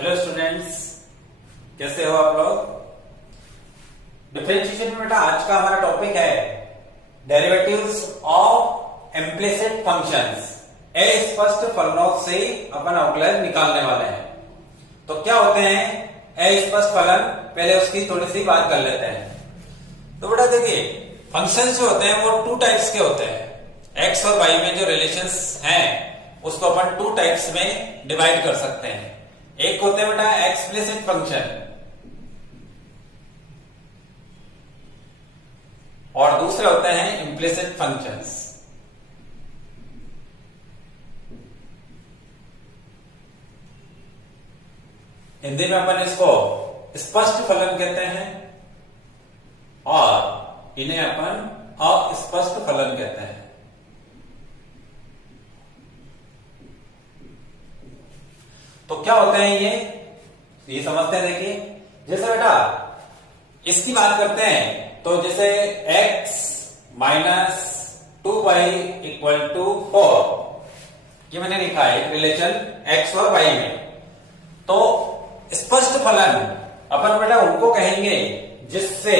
Hello students, कैसे हो आप लोग। डिफरेंशिएशन में बेटा आज का हमारा टॉपिक है डेरिवेटिव्स ऑफ इम्प्लिसिट फंक्शंस। अस्पष्ट फलनों से अपन आउटलायर निकालने वाले हैं। तो क्या होते हैं अस्पष्ट फलन, पहले उसकी थोड़ी सी बात कर लेते हैं। तो बेटा देखिए, फंक्शंस जो होते हैं वो टू टाइप्स के होते हैं। एक्स और वाई में जो रिलेशंस हैं उसको अपन टू टाइप्स में डिवाइड कर सकते हैं। एक होते हैं बेटा एक्सप्लिसिट फंक्शन और दूसरे होते हैं इम्प्लिसिट फंक्शंस। हिंदी में अपन इसको स्पष्ट फलन कहते हैं और इन्हें अपन अस्पष्ट फलन कहते हैं। तो क्या होते हैं ये समझते हैं। देखिए, जैसे बेटा इसकी बात करते हैं तो जैसे x minus 2y equal to 4, ये मैंने लिखा है रिलेशन x और y में। तो स्पष्ट फलन अपन बेटा उनको कहेंगे जिससे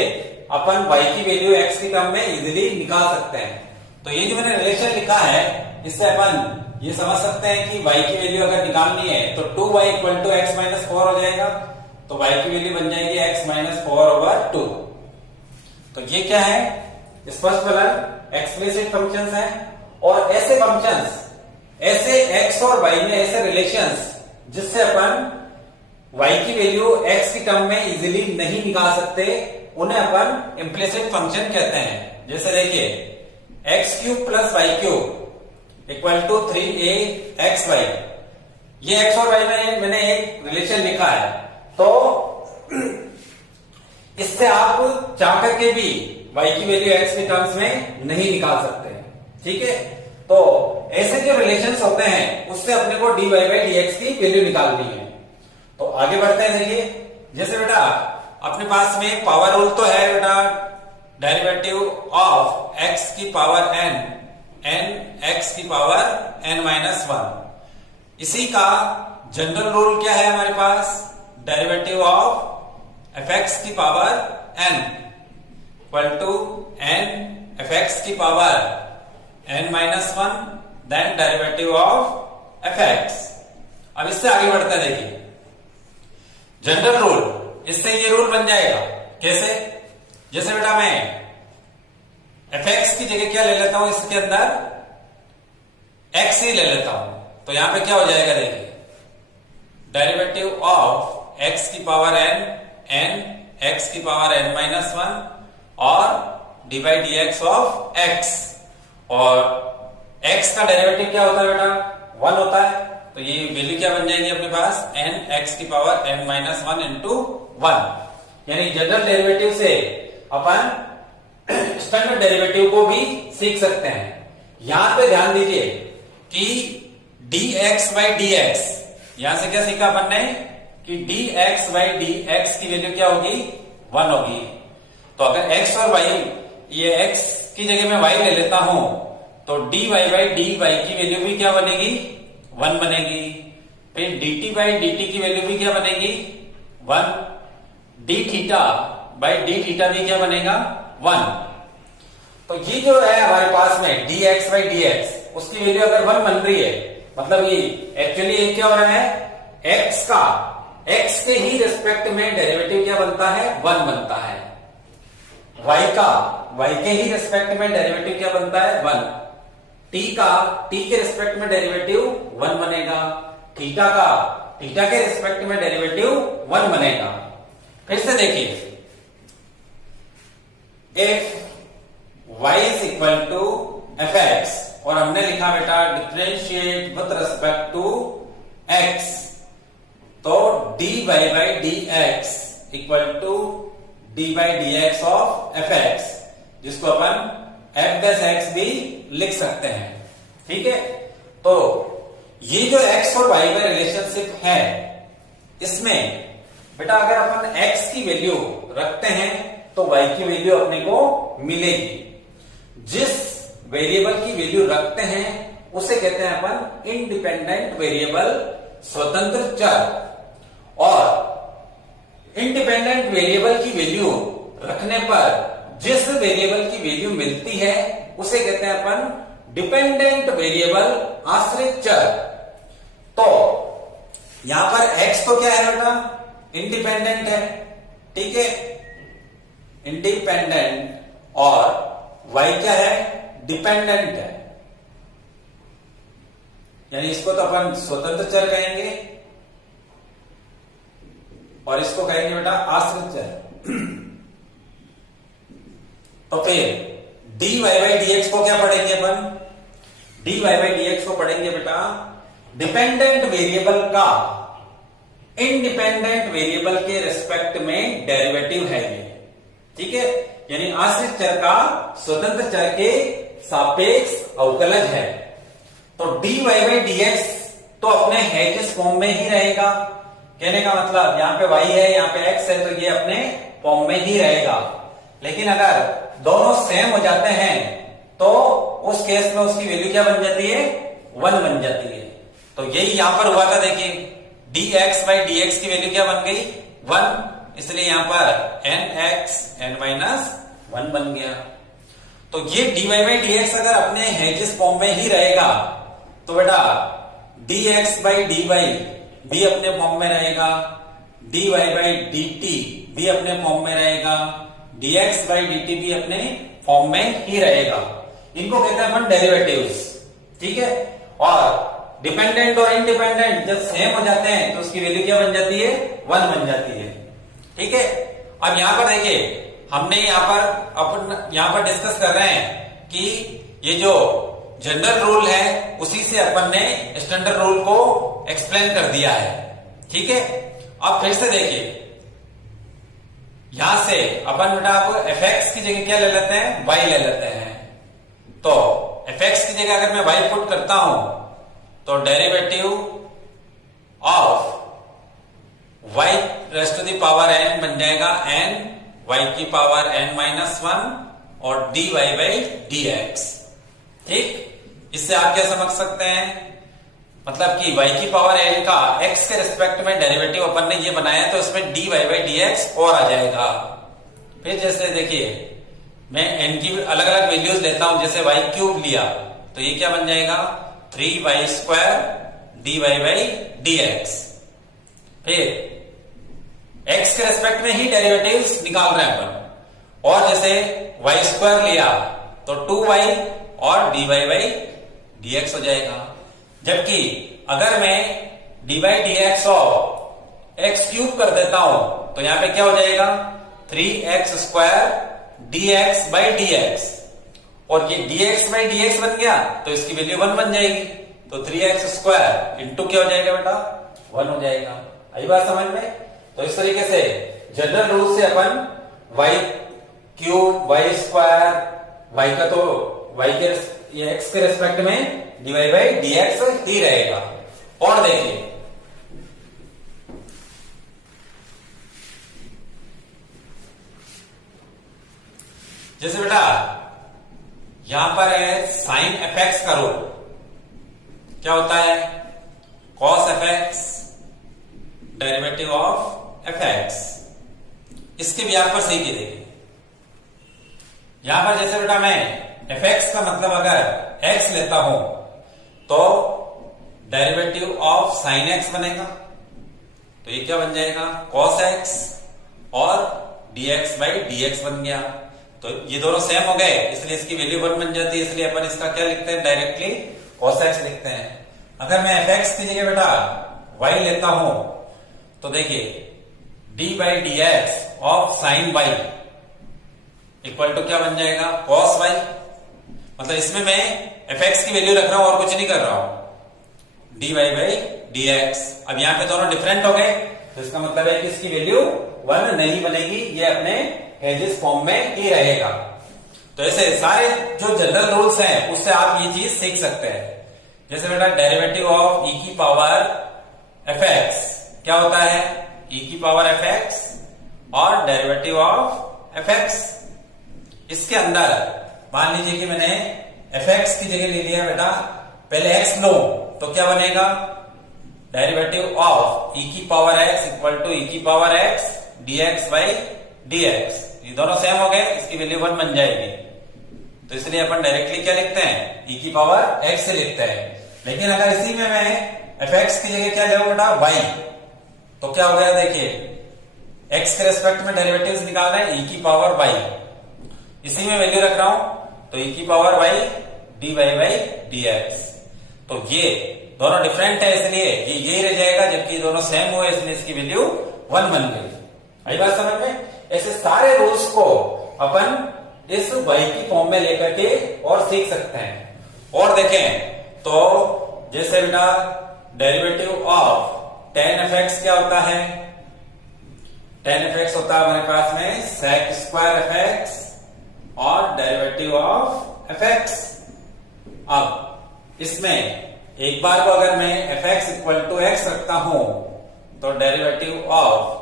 अपन y की वैल्यू x की टर्म में इजीली निकाल सकते हैं। तो ये जो मैंने रिलेशन लिखा है इससे अपन ये समझ सकते हैं कि y की वैल्यू अगर निकालनी है तो 2y equal to x minus 4 हो जाएगा। तो y की वैल्यू बन जाएगी x माइनस 4 ओवर 2। तो ये क्या है, स्पष्ट फलन, एक्सप्लिसिट फंक्शंस है। और ऐसे फंक्शंस, ऐसे x और y में ऐसे रिलेशंस जिससे अपन y की वैल्यू x की टर्म में इजीली नहीं निकाल सकते, उन्हें अपन इम्प्लिसिट फंक्शन कहते हैं। जैसे देखिए x cube plus y cube equal to 3axy, ये x और y में मैंने एक रिलेशन लिखा है। तो इससे आप चाह करके भी y की वैल्यू x के टर्म्स में नहीं निकाल सकते, ठीक है। तो ऐसे जो रिलेशंस होते हैं उससे अपने को dy बाई dx की वैल्यू निकालनी है। तो आगे बढ़ते हैं। देखिए, जैसे बेटा अपने पास में पावर रूल तो है बेटा, डेरिवेटिव ऑफ x की पावर n x की पावर n माइनस 1। इसी का जनरल रूल क्या है हमारे पास, डेरिवेटिव ऑफ fx की power n equal to n fx की power n minus 1 then derivative of fx। अब इससे आगे बढ़ते हैं। देखिए जनरल रूल, इससे ये रूल बन जाएगा कैसे, जैसे बेटा मैं fx की जगह क्या ले लेता हूं, इसके अंदर x ही ले लेता हूं। तो यहां पे क्या हो जाएगा, देखिए डेरिवेटिव ऑफ x की पावर n x की पावर n माइनस 1 और dy by dx of x। और x का डेरिवेटिव क्या होता है बेटा, 1 होता है। तो ये वैल्यू क्या बन जाएगी अपने पास, n x की पावर n माइनस 1 इंटू 1। यानी जनरल डेरिवेटिव से अपन स्टैंडर्ड डेरिवेटिव को भी सीख सकते हैं। यहां पे ध्यान दीजिए कि dx बाई dx, यहां से क्या सीखा अपन ने कि dx बाई dx की वैल्यू क्या होगी, 1 होगी। तो अगर x और y, ये x की जगह मैं y ले लेता हूं तो dy बाई dy की वैल्यू भी क्या बनेगी, 1 बनेगी। फिर dt बाई dt की वैल्यू भी क्या बनेगी, 1। d theta by d theta भी क्या बनेगा, 1। तो ये जो है हमारे पास में dx बाई dx, उसकी वैल्यू अगर 1 बन रही है, मतलब ये एक्चुअली क्या हो रहा है, x का x के ही रिस्पेक्ट में डेरिवेटिव क्या बनता है, 1 बनता है। y का y के ही रिस्पेक्ट में डेरिवेटिव क्या बनता है, 1। t का t के रिस्पेक्ट में डेरिवेटिव 1 बनेगा। थीटा का थीटा के रिस्पेक्ट में डेरिवेटिव 1 बनेगा। फिर से देखिए, if y is equal to fx, और हमने लिखा बेटा differentiate with respect to x, तो dy by dx equal to dy by dx of fx, जिसको अपन f डैश x भी लिख सकते हैं, ठीक है। तो ये जो x और y में रिलेशनशिप है, इसमें बेटा अगर अपन x की वैल्यू रखते हैं तो y की वैल्यू अपने को मिलेगी। जिस वेरिएबल की वैल्यू रखते हैं उसे कहते हैं अपन इंडिपेंडेंट वेरिएबल, स्वतंत्र चर। और इंडिपेंडेंट वेरिएबल की वैल्यू रखने पर जिस वेरिएबल की वैल्यू मिलती है उसे कहते हैं अपन डिपेंडेंट वेरिएबल, आश्रित चर। तो यहां पर x तो क्या है बेटा, इंडिपेंडेंट है, ठीक है, इंडिपेंडेंट, और y क्या है, डिपेंडेंट है, यानी इसको तो अपन स्वतंत्र चर कहेंगे और इसको कहेंगे बेटा आश्रित चर। तो फिर dy बाई dx को क्या पढ़ेंगे अपन, dy बाई dx को पढ़ेंगे बेटा डिपेंडेंट वेरिएबल का इंडिपेंडेंट वेरिएबल के रिस्पेक्ट में डेरिवेटिव है ये, ठीक है, यानी आश्रित चर का स्वतंत्र चर के सापेक्ष अवकलज है। तो dy बाई dx तो अपने हेजिस फॉर्म में ही रहेगा, कहने का मतलब यहां पे y है, यहां पे x है, तो ये अपने फॉर्म में ही रहेगा। लेकिन अगर दोनों सेम हो जाते हैं तो उस केस में उसकी वैल्यू क्या बन जाती है, 1 बन जाती है। तो यही यहां पर हुआ था, देखिए dx बाई dx की वैल्यू क्या बन गई, 1, इसलिए यहां पर nx n-1 बन गया। तो ये dy बाई dx अगर अपने हेजिस फॉर्म में ही रहेगा तो बेटा dx बाई dy भी अपने फॉर्म में रहेगा, dy बाई dt भी अपने फॉर्म में रहेगा, dx बाई dt भी अपने फॉर्म में ही रहेगा। इनको कहते हैं अपन डेरिवेटिव्स, ठीक है। और डिपेंडेंट और इंडिपेंडेंट जब सेम हो जाते हैं तो उसकी वैल्यू क्या बन जाती है, 1 बन जाती है, ठीक है। अब यहां पर देखिए हमने यहां पर अपन यहां पर डिस्कस कर रहे हैं कि ये जो जनरल रूल है उसी से अपन ने स्टैंडर्ड रूल को एक्सप्लेन कर दिया है, ठीक है। अब फिर से देखिए यहां से अपन बेटा आपको fx की जगह क्या ले लेते हैं, y ले लेते हैं। तो fx की जगह अगर मैं y पुट करता हूं तो derivative of y rest to the power n बन जाएगा n y की पावर n-1 और dy बाई dx, ठीक। इससे आप क्या समझ सकते हैं, मतलब कि y की पावर n का x के रिस्पेक्ट में डेरिवेटिव अपन ने ये बनाया तो इसमें dy बाई dx और आ जाएगा। फिर जैसे देखिए मैं n की अलग अलग वैल्यूज लेता हूं, जैसे y क्यूब लिया तो ये क्या बन जाएगा, 3y² dy बाई dx। फिर x के रिस्पेक्ट में ही डेरिवेटिव्स निकाल रहे हैं अपन, और जैसे y² लिया तो 2y और dy बाई dx हो जाएगा। जबकि अगर मैं dy बाई dx और x क्यूब कर देता हूं तो यहां पे क्या हो जाएगा, 3x² dx बाई dx, और ये dx बाई dx बन गया तो इसकी वैल्यू 1 बन जाएगी, तो 3x² इंटू क्या हो जाएगा बेटा, 1 हो जाएगा। आई बात समझ में। तो इस तरीके से जनरल रूल से अपन y क्यूब y², y का तो y के x के रेस्पेक्ट में dy बाई dx ही रहेगा। और देखिए जैसे बेटा यहां पर है साइन fx का रूल, क्या होता है, cos fx derivative of fx। इसके भी आप पर सही की देखिए, यहां पर जैसे बेटा मैं fx का मतलब अगर x लेता हूं तो डेरिवेटिव ऑफ साइन x बनेगा, तो ये क्या बन जाएगा, cos x और dx बाई dx बन गया। तो ये दोनों सेम हो गए इसलिए इसकी वैल्यू 1 बन जाती है, इसलिए अपन इसका क्या लिखते हैं, डायरेक्टली cos x लिखते हैं। अगर मैं fx की जगह बेटा y लेता हूं तो देखिए d by dx of sine y equal to क्या बन जाएगा, cos y। मतलब इसमें मैं fx की वैल्यू रख रहा हूं और कुछ नहीं कर रहा हूं, dy बाई dx। अब यहां पे दोनों डिफरेंट हो गए तो इसका मतलब है कि इसकी वैल्यू 1 नहीं बनेगी, ये अपने हेजिस फॉर्म में ही रहेगा। तो ऐसे सारे जो जनरल रूल्स हैं उससे आप ये चीज सीख सकते हैं। जैसे बेटा डेरिवेटिव ऑफ e की पावर fx क्या होता है, e की पावर fx और डेरिवेटिव ऑफ fx। इसके अंदर मान लीजिए कि मैंने fx की जगह ले लिया बेटा, पहले x लो तो क्या बनेगा, डेरिवेटिव ऑफ ई की power x equal to E की power x dx by dx। ये दोनों सेम हो गए, इसकी वैल्यू 1 बन जाएगी। तो इसलिए अपन डायरेक्टली क्या लिखते हैं, e की पावर x से लिखते हैं। लेकिन अगर इसी में मैं fx की जगह क्या ले बेटा y, तो क्या हो गया देखिए, x के रेस्पेक्ट में डेरिवेटिव्स निकाल रहे हैं, e की पावर y, इसी में वैल्यू रख रहा हूं, तो e की power y dy by dx। तो ये दोनों डिफरेंट है, इसलिए ये यही रह जाएगा, जबकि दोनों सेम हुए इसलिए इसकी वैल्यू 1 बन गई। आई बात समझ में? ऐसे सारे रूल्स को अपन इस y की फॉर्म में लेकर के और सीख सकते हैं। और देखें तो जैसे बेटा डेरिवेटिव ऑफ tan fx क्या होता है, tan fx होता है हमारे पास में sec स्क्वायर fx और डेरिवेटिव ऑफ fx। अब इसमें एक बार को अगर मैं fx इक्वल टू x रखता हूं तो डेरिवेटिव ऑफ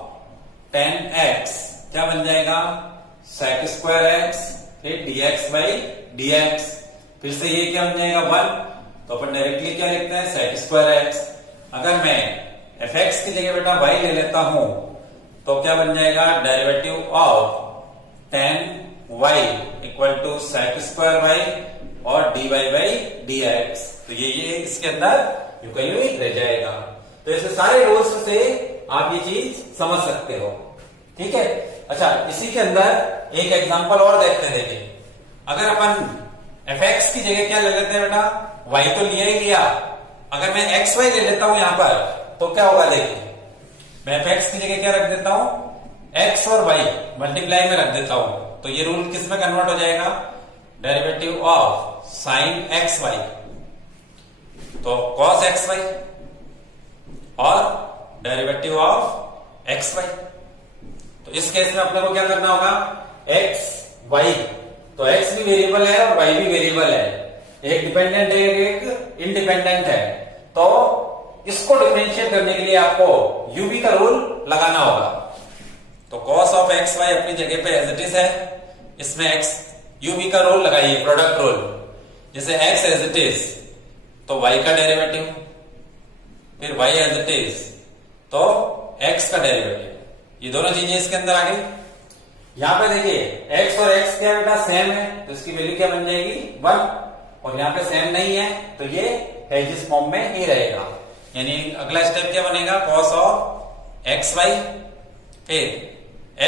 tan x क्या बन जाएगा, sec स्क्वायर x फिर dx बाई dx, फिर से ये क्या बन जाएगा 1, तो अपन डायरेक्टली क्या लिखते हैं sec स्क्वायर x। अगर मैं fx की जगह बेटा y ले लेता हूं तो क्या बन जाएगा, derivative of tan y equal to sec square y और dy बाई dx। तो ये इसके अंदर यूं का यूं रह जाएगा। तो ऐसे सारे रूल्स से आप ये चीज समझ सकते हो, ठीक है। अच्छा, इसी के अंदर एक एग्जांपल और देखते हैं। देखिए, अगर अपन fx की जगह क्या ले लेते हैं बेटा, y तो लिया ही लिया, अगर मैं xy ले लेता हूं यहां पर तो क्या होगा, देखिए मैं fx की जगह क्या रख देता हूं, x और y मल्टीप्लाई में रख देता हूं, तो ये रूल किस में कन्वर्ट हो जाएगा, डेरिवेटिव ऑफ साइन xy, तो cos xy और डेरिवेटिव ऑफ xy। तो इस केस में अपने को क्या करना होगा, x y, तो x भी वेरिएबल है और y भी वेरिएबल है, एक डिपेंडेंट है एक इंडिपेंडेंट है, तो इसको डिफरेंशिएट करने के लिए आपको uv का रूल लगाना होगा। तो cos ऑफ xy अपनी जगह पे एज इट इज है, इसमें x uv का रूल लगाइए, प्रोडक्ट रूल, जैसे x एज इट इज तो y का डेरिवेटिव, फिर y एज इट इज तो x का डेरिवेटिव, ये दोनों चीजें इसके अंदर आ गई। यहां पे देखिए x और x क्या बेटा सेम है, तो इसकी वैल्यू क्या बन जाएगी 1, और यहाँ पे सेम नहीं है तो ये जिस फॉर्म में ही रहेगा। यानी अगला स्टेप क्या बनेगा, cos ऑफ xy फिर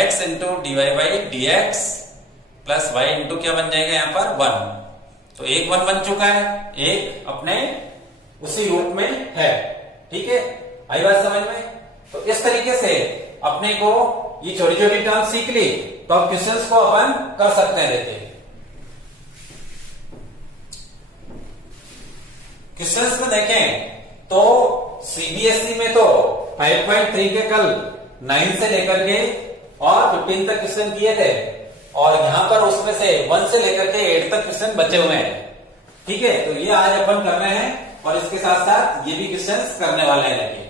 x into dy by dx plus y into क्या बन जाएगा यहाँ पर 1, तो एक 1 बन चुका है, एक अपने उसी रूप में है, ठीक है। आई बात समझ में? तो इस तरीके से अपने को ये छोटी छोटी टर्म सीख ली तो अब क्वेश्चंस को अपन कर सकते हैं। देखिए क्वेश्चंस में देखें तो सीबीएसई में तो 5.3 के कल 9 से लेकर के और 15 तक क्वेश्चन किए थे, और यहां पर उसमें से 1 से लेकर के 8 तक क्वेश्चन बचे हुए हैं, ठीक है। तो ये आज अपन कर रहे हैं और इसके साथ साथ ये भी क्वेश्चंस करने वाले हैं। देखिए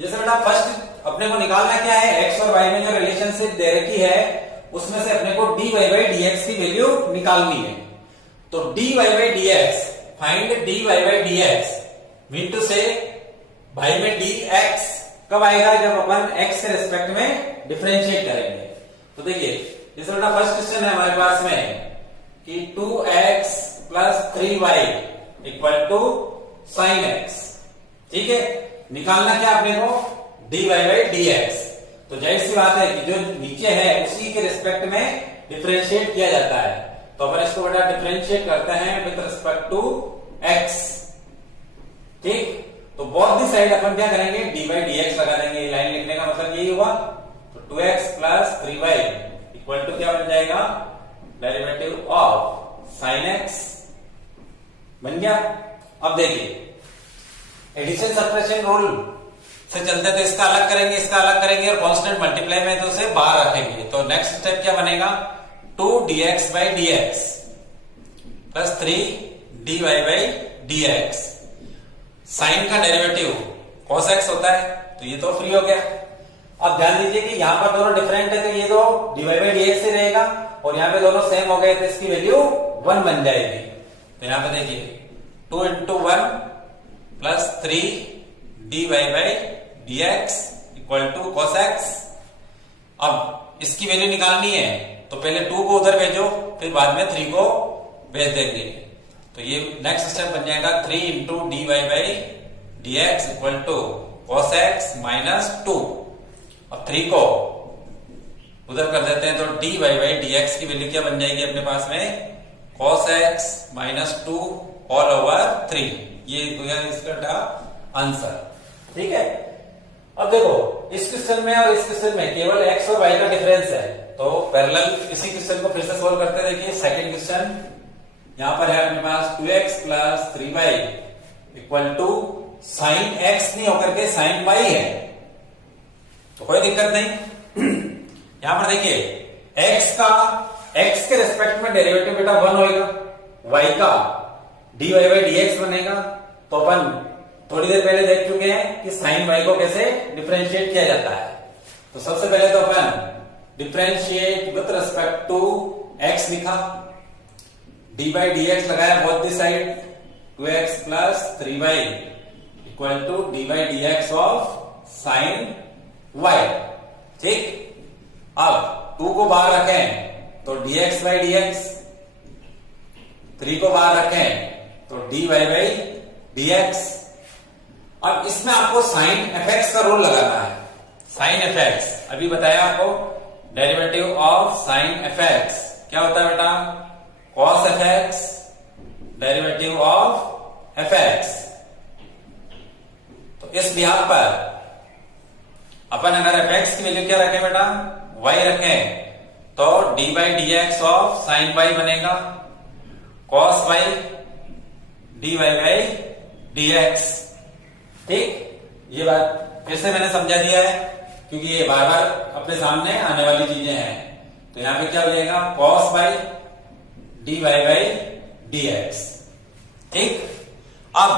जैसे बेटा फर्स्ट अपने को निकालना क्या है, x और y में जो रिलेशनशिप दे रखी है उसमें से अपने को dy बाई dx की वैल्यू निकालनी है। तो dy by dx, find dy by dx mean टू से भाई में dx कब आएगा, जब अपन x के रेस्पेक्ट में डिफरेंशिएट करेंगे। तो देखिए जैसे बेटा फर्स्ट क्वेश्चन है हमारे पास में कि 2x plus 3y equal to sine x, ठीक है। निकालना क्या अपने को, dy बाई dx। तो जाहिर सी बात है कि जो नीचे है उसी के रिस्पेक्ट में डिफरेंशिएट किया जाता है, तो अपन इसको बेटा डिफरेंशिएट करते हैं विद रिस्पेक्ट टू x, ठीक। तो बोथ दी साइड अपन क्या करेंगे, dy बाई dx लगा देंगे। लाइन लिखने का मतलब यही हुआ। तो 2x plus 3y equal to क्या बन जाएगा, डेरिवेटिव ऑफ साइन x बन गया। अब देखिए एडिशन सब्ट्रैक्शन रूल से चलते तो इसका अलग करेंगे, इसका अलग करेंगे, और कांस्टेंट मल्टीप्लाई में तो उसे बाहर रखेंगे। तो नेक्स्ट स्टेप क्या बनेगा, 2 dx by dx plus 3 dy by dx। Sine का डेरिवेटिव cos x होता है, तो ये तो फ्री हो गया। अब ध्यान दीजिए कि यहाँ पर दोनों डिफरेंट है, तो ये तो dy बाई dx से रहेगा, और यहाँ पे दोनों सेम हो गए तो इसकी वैल्यू 1 बन जाएगी। तो यहाँ पे देखिए 2 into 1 plus 3 d Y by D x equal to cos x. अब इसकी वैल्यू निकालनी है तो पहले 2 को उधर भेजो, फिर बाद में 3 को भेज देंगे। तो ये नेक्स्ट स्टेप बन जाएगा 3 into d Y by D x equal to cos x minus 2। अब 3 को उधर कर देते हैं तो D Y by D x की वैल्यू क्या बन जाएगी अपने पास में, cos x minus 2 all over 3। ये इसका आंसर। ठीक है। अब देखो इस क्वेश्चन में और इस क्वेश्चन में केवल एक्स और वाई का डिफरेंस है, तो पैरेलल इसी क्वेश्चन को फिर से सोल्व करते हैं। देखिए सेकंड क्वेश्चन यहां पर है अपने पास 2x plus 3y equal to sine x नहीं होकर के साइन y है, तो कोई दिक्कत नहीं। यहां पर देखिए x के रेस्पेक्ट में डेरिवेटिव बेटा 1 होगा, y का dy बाई dx बनेगा। तो अपन थोड़ी देर पहले देख चुके हैं कि साइन y को कैसे डिफरेंशिएट किया जाता है। तो सबसे पहले तो अपन differentiate with respect to x लिखा, डी बाई डी एक्स लगाया both the side, 2x plus 3y equal to D by D x of sine y। ठीक। अब 2 को बाहर रखें तो dx बाई डी एक्स, 3 को बाहर रखें तो dy बाई डी एक्स। अब इसमें आपको साइन fx का रूल लगाना है। साइन fx अभी बताया आपको, डेरिवेटिव ऑफ साइन fx क्या होता है बेटा, cos fx derivative of fx। तो इस बिहार पर अपन अगर fx की वैल्यू क्या रखें बेटा, y रखें, तो d by D x of sine y बनेगा, cos y dy by D x. ठीक। ये बात फिर से मैंने समझा दिया है क्योंकि ये बार बार अपने सामने आने वाली चीजें हैं। तो यहां पे क्या हो जाएगा, cos y dy by D x. ठीक। अब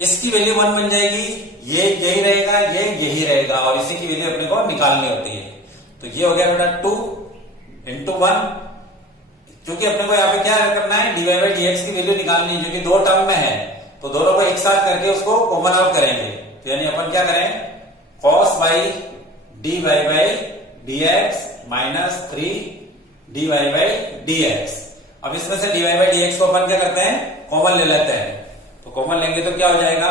इसकी वैल्यू 1 बन जाएगी, ये यही रहेगा, ये यही रहेगा, और इसी की वैल्यू अपने को निकालनी होती है। तो ये हो गया बेटा 2 इंटू 1, क्योंकि अपने को यहाँ पे क्या करना है, dy बाई डी एक्स की वैल्यू निकालनी है, जो कि 2 टर्म में है, तो दोनों को एक साथ करके उसको कॉमन आउट करेंगे। तो यानी अपन क्या करें, cos y dy by D x minus 3 dy by D x. अब इसमें से dy बाई डी एक्स को अपन क्या करते हैं, कॉमन ले लेते हैं। तो कॉमन लेंगे तो क्या हो जाएगा,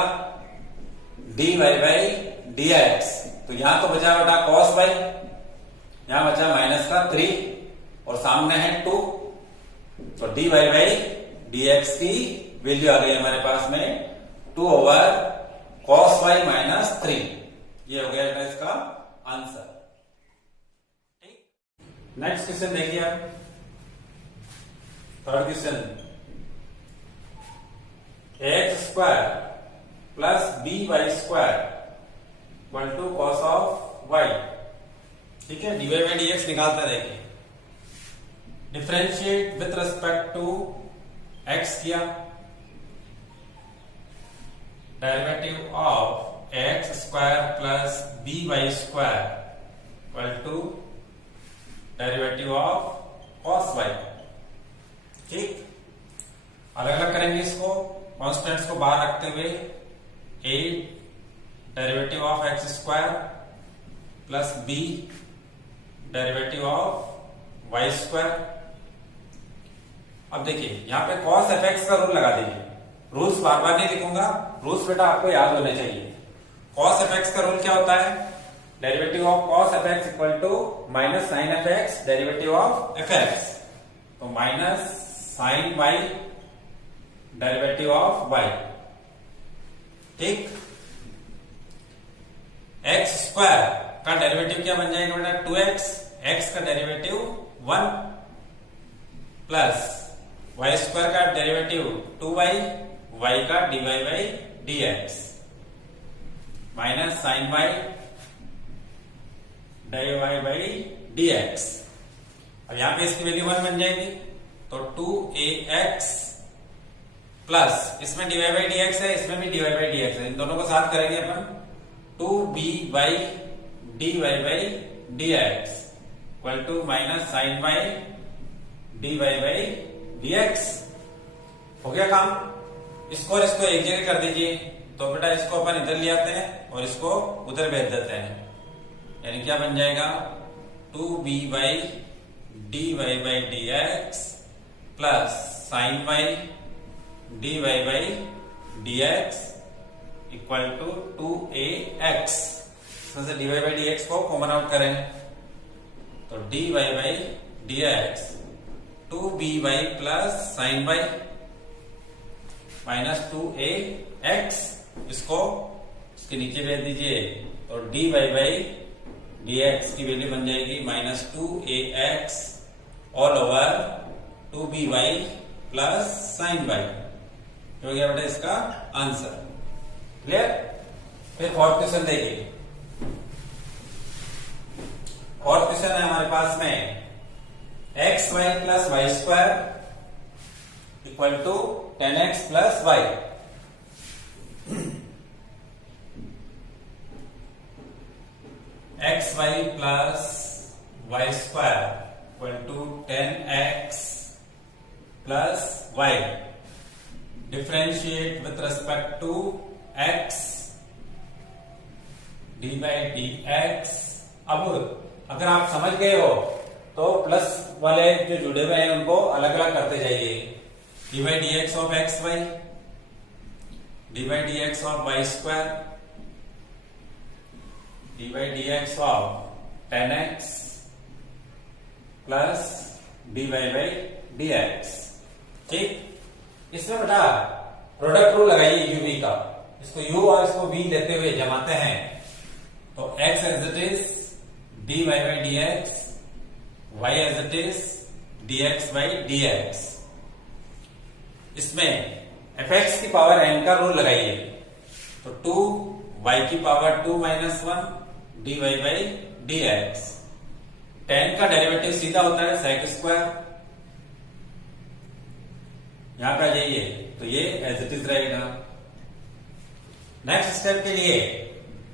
dy बाई डी एक्स। तो यहां तो बचा बेटा cos y, यहां बचा माइनस का 3 और सामने है 2, तो dy बाई डी एक्स की वैल्यू आ गई हमारे पास में 2 ओवर cos y माइनस 3। ये हो गया इसका आंसर। ठीक। नेक्स्ट क्वेश्चन देखिए आप, third question, X square plus B Y square equal to cos of Y. ठीक है। D Y by D X निकालते देखिए, differentiate with respect to X किया, derivative of x square plus B Y square equal to derivative of cos Y. ठीक। अलग अलग करेंगे इसको, कॉन्स्टेंट्स को बाहर रखते हुए, a derivative of x square plus b derivative of y square. अब देखिए यहां पे cos fx का रूल लगा दीजिए, रूल्स बार बार नहीं लिखूंगा, रूल्स बेटा आपको याद होने चाहिए। cos fx का रूल क्या होता है, derivative of cos fx equal to minus sine fx derivative of fx, तो minus sine y derivative of y। ठीक। एक्स स्क्वायर का डेरिवेटिव क्या बन जाएगा बेटा, 2x, x का डेरिवेटिव 1 प्लस वाई स्क्वायर का डेरिवेटिव 2y, y का dy by D x minus sine y dy by D x. अब यहां पे इसकी वैल्यू 1 बन जाएगी, तो 2ax प्लस इसमें dy बाई डी एक्स है, इसमें भी dy बाई डी एक्स है, इन दोनों को साथ करेंगे अपन, 2b by dy by D x equal to minus sine y dy by D x. हो गया काम। इसको और इसको एक जगह कर दीजिए, तो बेटा इसको अपन इधर ले आते हैं और इसको उधर भेज देते हैं, यानी क्या बन जाएगा 2by dy by dx plus sin y dy by dx equal to 2ax। इसमें से dy by dx को कॉमन आउट करें तो dy by dx 2by plus sin y minus 2ax, इसको इसके नीचे भेज दीजिए तो dy by dx की वैल्यू बन जाएगी minus 2ax all over 2by plus sin y। हो गया बेटा इसका आंसर। क्लियर? फिर फोर्थ क्वेश्चन देखिए। फोर्थ क्वेश्चन है हमारे पास में xy plus y square equal to 10x plus y। xy plus y square equal to 10x plus y। Differentiate with respect to x d by D x. अब अगर आप समझ गए हो तो प्लस वाले जो जुड़े हुए हैं उनको अलग अलग करते जाइए। D by D x of x y, d by D x of y square, d by D x of 10x plus d Y by D x. ठीक, इसमें बेटा प्रोडक्ट रूल लगाइए यूवी का। इसको u और इसको v लेते हुए जमाते हैं तो x as it is dy by dx, y as it is dx by dx। इसमें fx की पावर n का रूल लगाइए तो 2y की power 2 minus 1 dy by dx। 10 का डेरिवेटिव सीधा होता है sec स्क्वायर। यहां पे आ जाइए तो ये एज इट इज रहेगा। नेक्स्ट स्टेप के लिए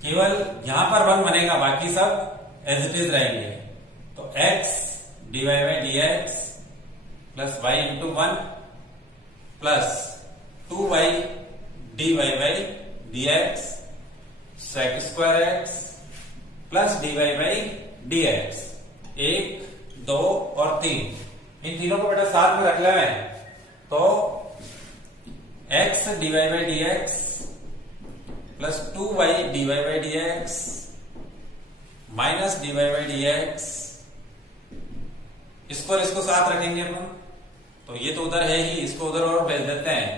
केवल यहां पर 1 बनेगा, बाकी सब एज इट इज रहेंगे। तो x dy by dx plus y into 1 plus 2y dy by dx sec square x plus dy by dx। 1, 2 और 3, इन तीनों को बेटा साथ में रख लें तो x dy by dx plus 2y dy by dx minus dy by dx। इसको और इसको साथ रखेंगे अपन तो ये तो उधर है ही, इसको उधर और भेज देते हैं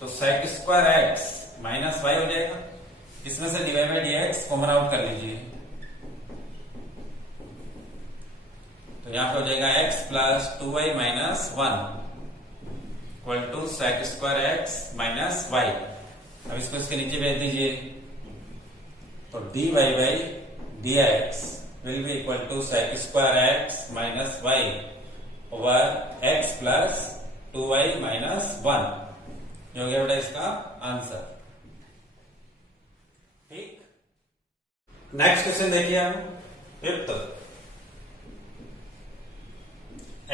तो sec square x minus y हो जाएगा। इसमें से dy by dx common out कर लीजिए तो यहां पे हो जाएगा x plus 2y minus 1 equal to sec square x minus y। अब इसको इसके नीचे भेज दीजिए तो dy by dx will be equal to sec square x minus y over x plus 2y minus 1। ये हो गया बेटा इसका आंसर। ठीक, नेक्स्ट क्वेश्चन देखिए हम fifth.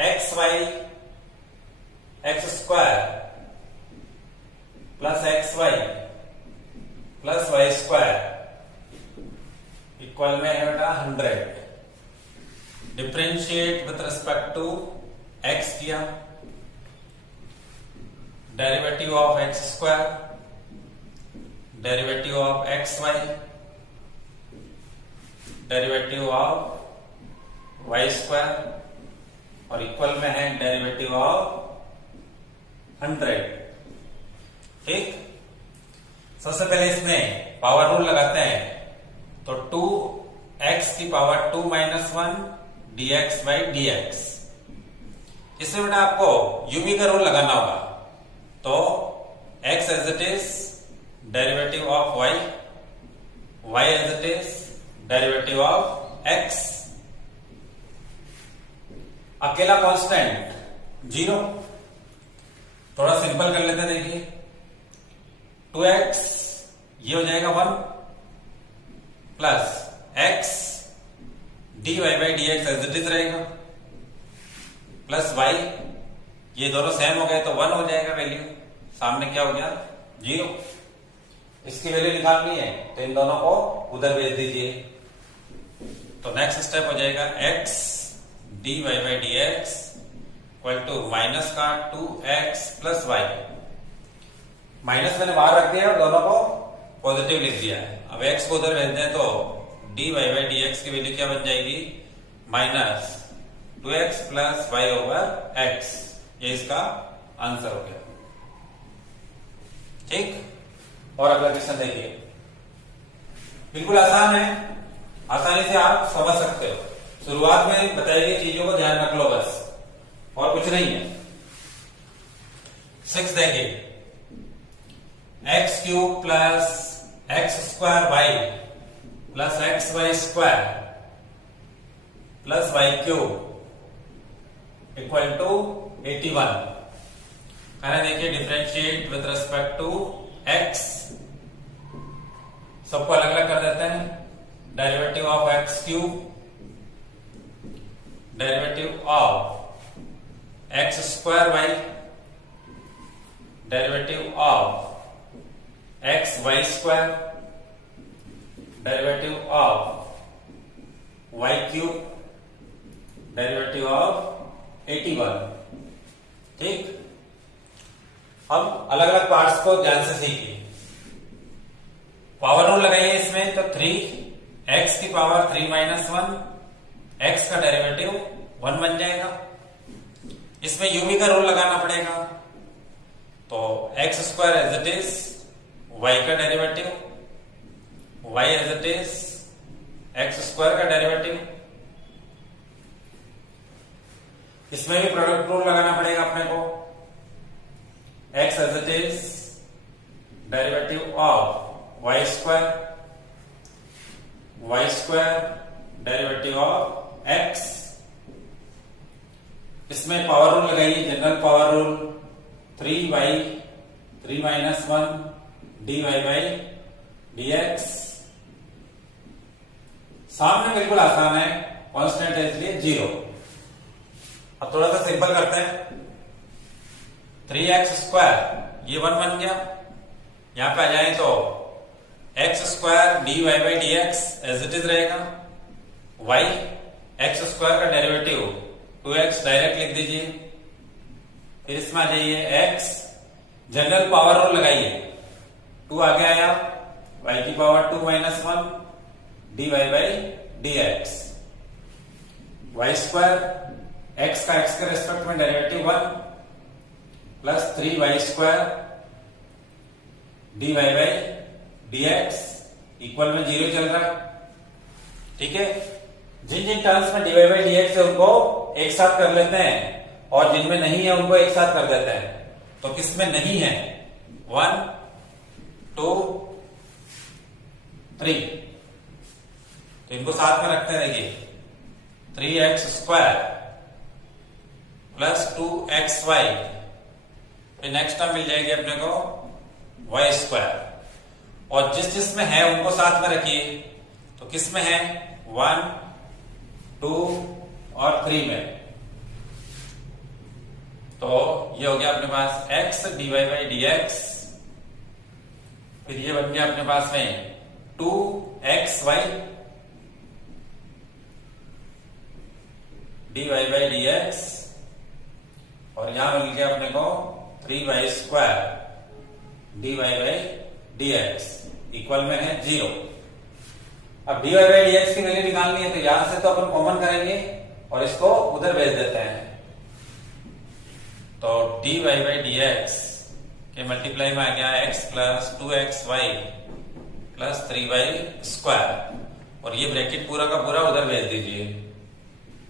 xy x square plus xy plus y square equal में है बेटा 100। Differentiate with respect to x किया, derivative of x square, derivative of xy, derivative of y square और इक्वल में है डेरिवेटिव ऑफ 100। ठीक, सबसे पहले इसमें पावर रूल लगाते हैं तो 2x की power 2 minus 1 dx by dx। इसमें बेटा आपको यूवी का रूल लगाना होगा तो x as it is derivative of y, y as it is derivative of x। अकेला कांस्टेंट 0, थोड़ा सिंपल कर लेते हैं। देखिए 2x ये हो जाएगा 1 plus x dy by dx as it is रहेगा प्लस y, ये दोनों सेम हो गए तो 1 हो जाएगा वैल्यू, सामने क्या हो गया 0। इसकी वैल्यू निकालनी है तो इन दोनों को उधर भेज दीजिए। तो नेक्स्ट स्टेप हो जाएगा x dy by D x equal to minus का 2x प्लस वाई। माइनस मैंने बाहर रख दिया और दोनों को पॉजिटिव लिख दिया है। अब x को उधर भेज दें तो dy बाई डी एक्स की वैल्यू क्या बन जाएगी, minus 2x plus y over x। ये इसका आंसर हो गया। ठीक, और अगला क्वेश्चन देखिए, बिल्कुल आसान है, आसानी से आप समझ सकते हो। शुरुआत में बताई गई चीजों को ध्यान रख लो बस, और कुछ नहीं है। 6 देखिए, x cube plus x square y plus x y square plus y cube equal to 81। कहना देखिए differentiate with respect to x, सबको अलग अलग कर देते हैं। Derivative of x cube, derivative of x square y, derivative of x y square, derivative of y cube, derivative of 81। ठीक, अब अलग अलग पार्ट्स को ध्यान से सीखिए। पावर रूल लगाइए इसमें, तो 3x की पावर 3 माइनस 1, x का डेरिवेटिव 1 बन जाएगा। इसमें यूवी का रूल लगाना पड़ेगा, तो x square as it is, y का derivative, y as it is, x square का डेरिवेटिव। इसमें भी प्रोडक्ट रूल लगाना पड़ेगा अपने को, x as it is, derivative of y square, y square, derivative of x। इसमें पावर रूल लगाइए, general power rule, 3y 3 minus 1 dy by D x. सामने बिल्कुल आसान है, कांस्टेंट है इसलिए 0। अब थोड़ा सा सिंपल करते हैं। 3x स्क्वायर, ये 1 बन गया। यहां पे आ जाए तो x square d Y by D x as it is रहेगा। y एक्स स्क्वायर का डेरिवेटिव 2x डायरेक्ट लिख दीजिए। फिर इसमें आ जाइए x, जनरल पावर रूल लगाइए, 2 आगे आया, y की power 2 minus 1 d Y by D x. Y square, x का x के रेस्पेक्ट में derivative 1 plus 3y square d Y by D x equal में 0 चल रहा है। ठीक है, जिन जिन टर्म्स में d Y by D x है उनको एक साथ कर लेते हैं, और जिनमें नहीं है उनको एक साथ कर देते हैं। तो किसमें नहीं है, 1 2 3, तो इनको साथ में रखते हैं। देखिए 3x स्क्वायर प्लस 2xy, फिर नेक्स्ट टर्म मिल जाएगी अपने को y स्क्वायर, और जिस जिसमें है उनको साथ में रखिए। तो किस में है, 1 2 और 3 में। तो ये हो गया अपने पास x dy by D x. फिर ये बन गया अपने पास में 2xy dy by D x, और यहां मिल गया अपने को 3y square dy by D x equal में है 0। अब dy बाई डी एक्स की वैल्यू निकालनी है, तो यहां से तो अपन कॉमन करेंगे और इसको उधर भेज देते हैं। तो dy बाई डी एक्स के मल्टीप्लाई में आ गया x plus 2xy plus 3y square, और ये ब्रैकेट पूरा का पूरा उधर भेज दीजिए।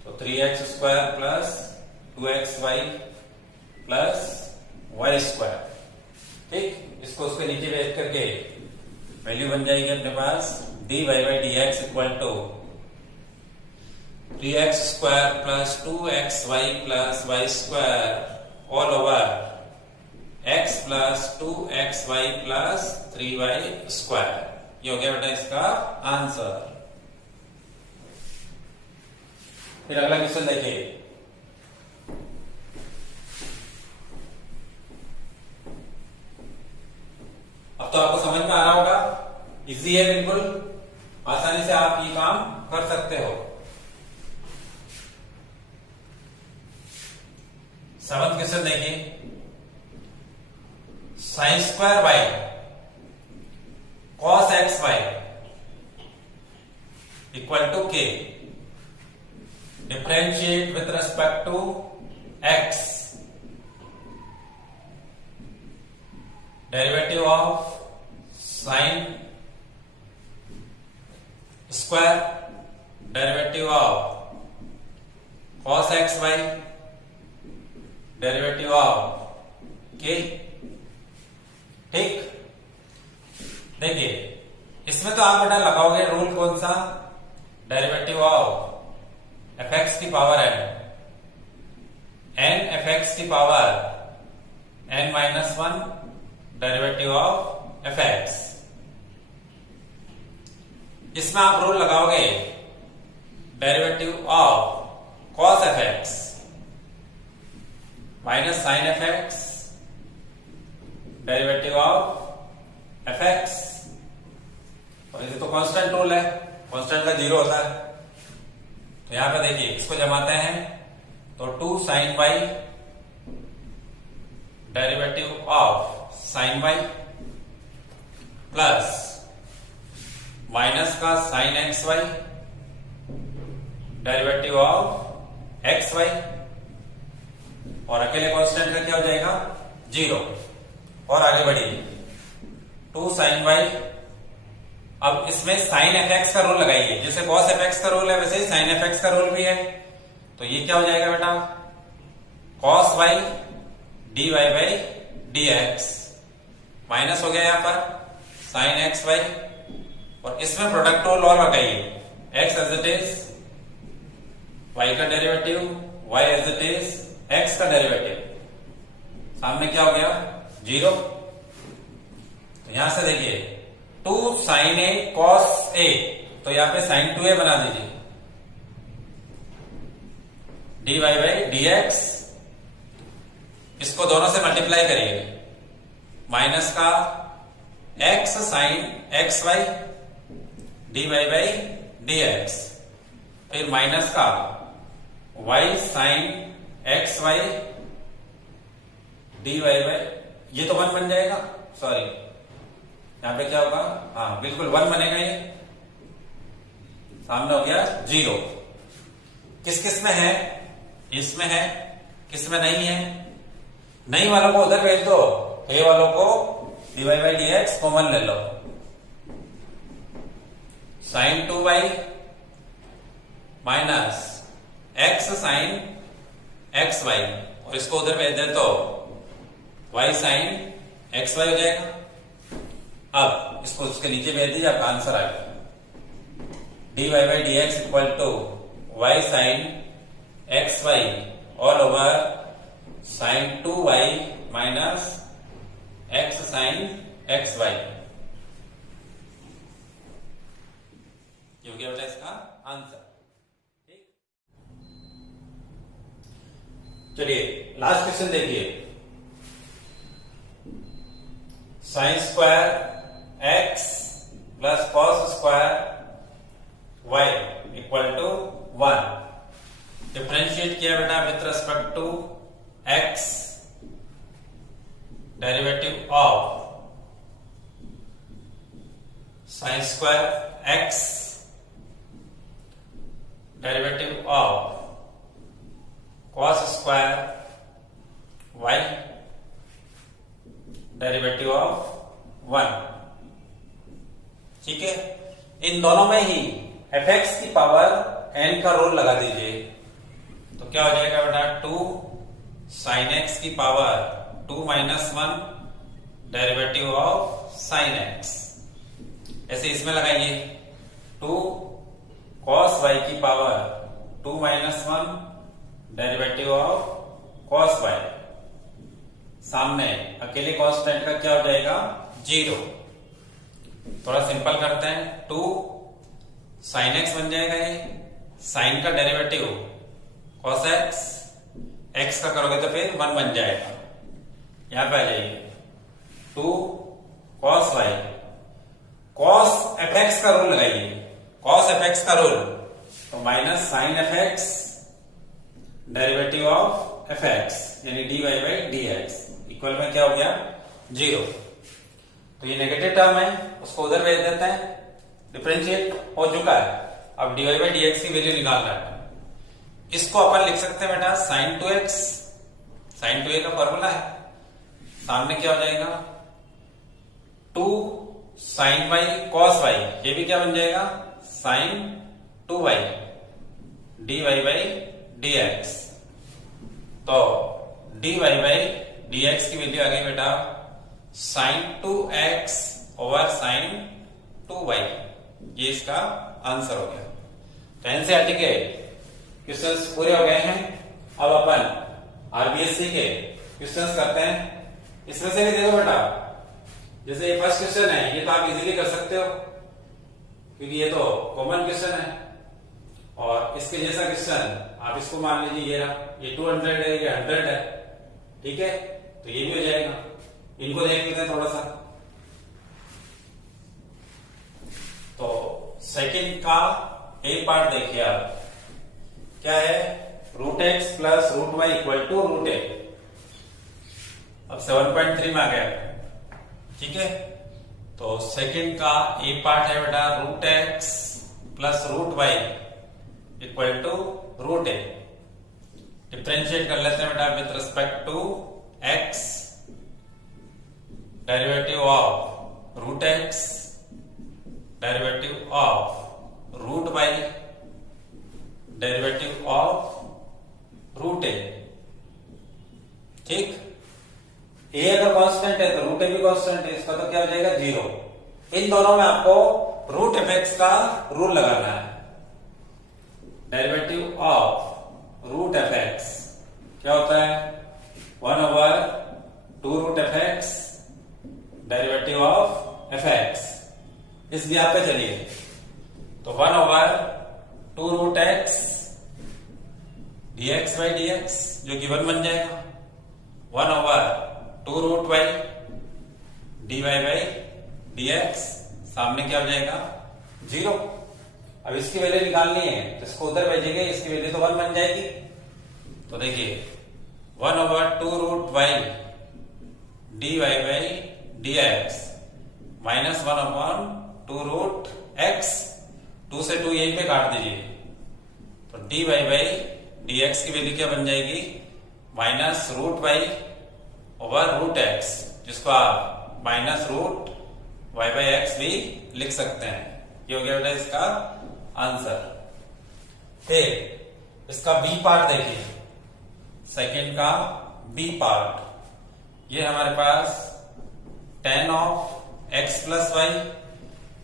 तो 3x square plus 2xy plus y square. ठीक, इसको उसके नीचे भेज करके वैल्यू बन जाएगी अपने पास dy by D x equal to 3x square plus 2xy plus y square all over x plus 2xy plus 3y square. ये हो गया बेटा इसका आंसर। फिर अगला क्वेश्चन देखिए, अब अब तो आपको समझ में आ रहा होगा, इजी है बिल्कुल, आसानी से आप ये काम कर सकते हो। 7th क्वेश्चन देखिए, sine square by cos X Y equal to K, differentiate with respect to x, derivative of sine square, derivative of cos X Y, derivative of K. ठीक, देखिए इसमें तो आप बेटा लगाओगे रूल कौन सा, डेरिवेटिव ऑफ एफ एक्स की पावर एन एफ एक्स की power n minus 1, derivative of F x. इसमें आप रूल लगाओगे derivative of cos F x minus sine F x, derivative of F x. और ये तो कांस्टेंट रूल है, constant का 0 होता है। तो यहां पे देखिए इसको जमाते हैं तो 2 sine Y, derivative of sine Y plus minus का sine x Y, derivative of x Y, और अकेले कांस्टेंट का क्या हो जाएगा 0। और आगे बढ़िए 2 साइन वाई, अब इसमें साइन एफ एक्स का रूल लगाइए, जैसे कॉस एफ एक्स का रूल है वैसे ही साइन एफ एक्स का रूल भी है। तो ये क्या हो जाएगा बेटा, cos y d Y by D x, minus हो गया यहां पर साइन एक्स वाई, और इसमें प्रोडक्ट रूल और लगाइए, X as it is Y का derivative, Y as it is x का डेरिवेटिव, सामने क्या हो गया 0। तो यहां से देखिए 2 साइन ए कॉस ए, तो यहां पे साइन 2a बना दीजिए, d Y by D x, इसको दोनों से मल्टीप्लाई करिए, माइनस का x sine x y d Y by D x, फिर माइनस का y sine x y d Y by, ये तो 1 बन जाएगा, सॉरी यहां पे क्या होगा, हाँ बिल्कुल 1 बनेगा, ये सामने हो गया 0। किस किस में है, इसमें है, किस में नहीं है, नहीं वालों को उधर भेज दो, ए वालों को D Y by D X common ले लो, sine 2 Y minus x sine x Y, और इसको उधर भेज दे तो वाई साइन एक्स वाई हो जाएगा। अब इसको उसके नीचे भेज दीजिए, आपका आंसर आएगा d Y by D x equal to y sine x y all over sine 2 Y minus x sine x y. ये हो गया बेटा इसका आंसर। ठीक, चलिए लास्ट क्वेश्चन देखिए, sine square x plus cos square y equal to 1, differentiate किया बेटा with respect to x, derivative of sine square x, derivative of cos square y, derivative of 1। ठीक है, इन दोनों में ही एफ एक्स की पावर n का रूल लगा दीजिए, तो क्या हो जाएगा बेटा 2 साइन एक्स की power 2 minus 1, derivative of sine x. ऐसे इसमें लगाइए 2 कॉस वाई की power 2 minus 1, derivative of cos y, सामने अकेले कांस्टेंट का क्या हो जाएगा 0। थोड़ा सिंपल करते हैं, 2 साइन एक्स बन जाएगा, ये साइन का डेरिवेटिव कॉस एक्स, एक्स का करोगे तो फिर 1 बन जाएगा। यहां पे आ जाइए 2 cos Y, cos F x का रूल लगाइए, कॉस एफ एक्स का रूल, तो minus sine F x derivative of F X यानी D Y by D x equal में क्या हो गया 0। तो ये नेगेटिव टर्म है, उसको उधर भेज देते हैं, डिफरेंशिएट हो चुका है। अब d Y by D x की वैल्यू निकालना है। इसको अपन लिख सकते हैं बेटा साइन 2x, साइन 2a का फॉर्मूला है, सामने क्या हो जाएगा 2 साइन वाई कॉस वाई, ये भी क्या बन जाएगा sine 2y D Y by D X. तो D Y by D x की वैल्यू आ गई बेटा sign 2x over sign 2y, ये इसका आंसर हो गया। तो एनसीईआरटी के क्वेश्चंस पूरे हो गए हैं। अब अपन आरबीएससी के क्वेश्चंस करते हैं। इसमें से भी देखो बेटा, जैसे ये फर्स्ट क्वेश्चन है, ये तो आप इजीली कर सकते हो क्योंकि ये तो कॉमन क्वेश्चन है। और इसके जैसा क्वेश्चन आप इसको मान लीजिए, ये रहा, ये 200 है, ये 100 है, ठीक है, तो ये भी हो जाएगा। इनको देख लेते हैं थोड़ा सा। तो सेकंड का एक पार्ट देखिए आप, क्या है root X plus root Y equal to root A. अब 7.3 में आ गया, ठीक है। तो सेकंड का एक पार्ट है बेटा root X plus root Y equal to root A. Differentiate कर लेते हैं बेटा with respect to x, derivative of root x derivative of root Y derivative of root A, ठीक। ए अगर कांस्टेंट है तो रूट ए भी कांस्टेंट है, इसका तो क्या हो जाएगा 0। इन दोनों में आपको रूट एफ एक्स का रूल लगाना है। Derivative of root f x क्या होता है 1 over 2 root f x derivative of F x. इस ग्राफ पे चलिए, तो 1 over 2 root x dx by dx जो कि 1 बन जाएगा, 1 over 2 root y dy by dx, सामने क्या हो जाएगा 0। अब इसकी वैल्यू निकालनी है तो इसको उधर भेजेंगे, इसकी वैल्यू तो 1 बन जाएगी। तो देखिए 1 over 2 root y dy by dx minus 1 over 2 root x, 2 से 2 यहीं पे काट दीजिए, तो dy बाई dx की वैल्यू क्या बन जाएगी minus root y over root x, जिसको आप minus root y by x भी लिख सकते हैं। ये हो गया बेटा इसका आंसर। फिर इसका बी पार्ट देखिए, सेकंड का बी पार्ट, ये हमारे पास tan of x plus Y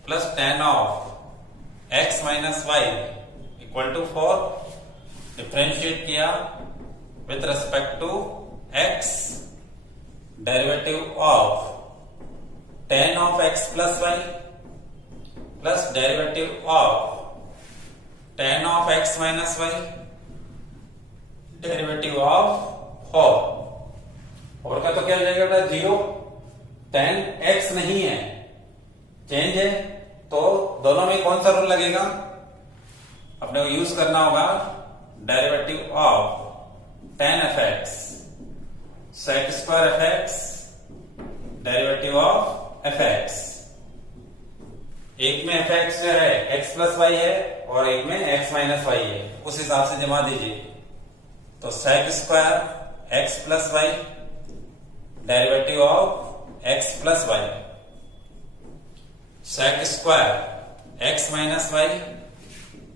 plus tan of x minus Y equal to 4। Differentiate किया with respect to x, derivative of tan of x plus Y plus derivative of tan of x minus Y derivative of 4। और का तो क्या हो जाएगा बेटा 0, tan x नहीं है, चेंज है, तो दोनों में कौन सा रूल लगेगा अपने को यूज करना होगा, derivative of tan f x sec square f x derivative of F x. एक में एफ एक्स जो है एक्स प्लस वाई है और एक में एक्स माइनस वाई है, उस हिसाब से जमा दीजिए। तो sec square x plus y derivative of x plus y, sec square x minus Y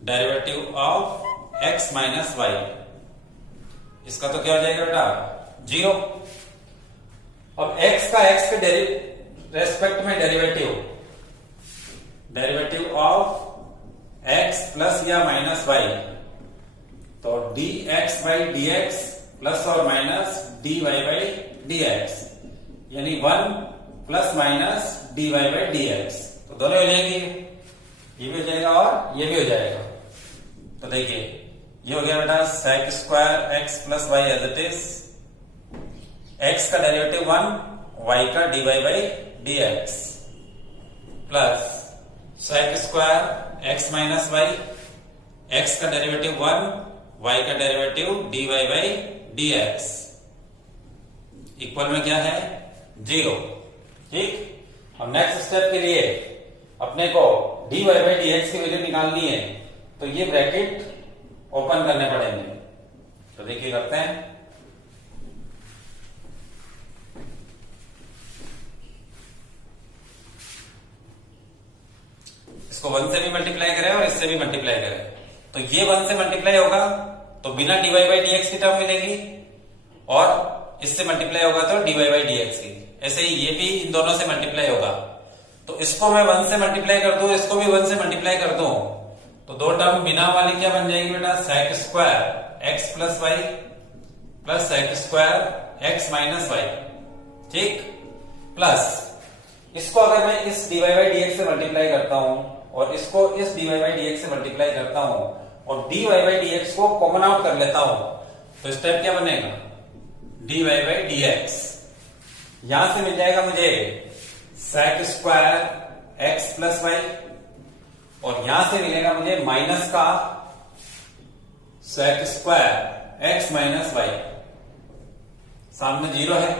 derivative of x minus y, इसका तो क्या हो जाएगा बेटा 0। अब x का x के रेस्पेक्ट में डेरिवेटिव ऑफ x प्लस या माइनस वाई, तो dx बाई dx प्लस और माइनस dy बाई dx, यानी 1 plus minus dy by dx, तो दोनों हो जाएंगे, ये भी हो जाएगा और ये भी हो जाएगा। तो देखिए ये हो गया बेटा sec square x plus y as it is, x का डेरिवेटिव 1, वाई का dy by dx plus sec square x minus y, x का डेरिवेटिव 1, y का derivative dy by dx equal में क्या है 0। ठीक। अब नेक्स्ट स्टेप के लिए अपने को dy बाई dx की वैल्यू निकालनी है, तो ये ब्रैकेट ओपन करने पड़ेंगे। तो देखिए करते हैं। इसको 1 से भी मल्टीप्लाई करें और इससे भी मल्टीप्लाई करें, तो ये 1 से मल्टीप्लाई होगा तो बिना dy बाई dx की टर्म मिलेगी, और इससे मल्टीप्लाई होगा तो dy बाई dx की। ऐसे ही ये भी इन दोनों से मल्टीप्लाई होगा, तो इसको मैं 1 से मल्टीप्लाई कर दूं, इसको भी 1 से मल्टीप्लाई कर दूं, तो दो टर्म बिना वाली क्या बन जाएगी बेटा, sec square x plus Y plus sec square x minus y. ठीक। प्लस इसको अगर मैं इस dy बाई dx से मल्टीप्लाई करता हूं और इसको इस dy बाई dx से मल्टीप्लाई करता हूं और dy बाई dx को कॉमन आउट कर लेता हूं, तो स्टेप क्या बनेगा, dy बाई dx। यहां से मिल जाएगा मुझे sec square x plus y, और यहां से मिलेगा मुझे माइनस का sec square x minus y, सामने 0 है।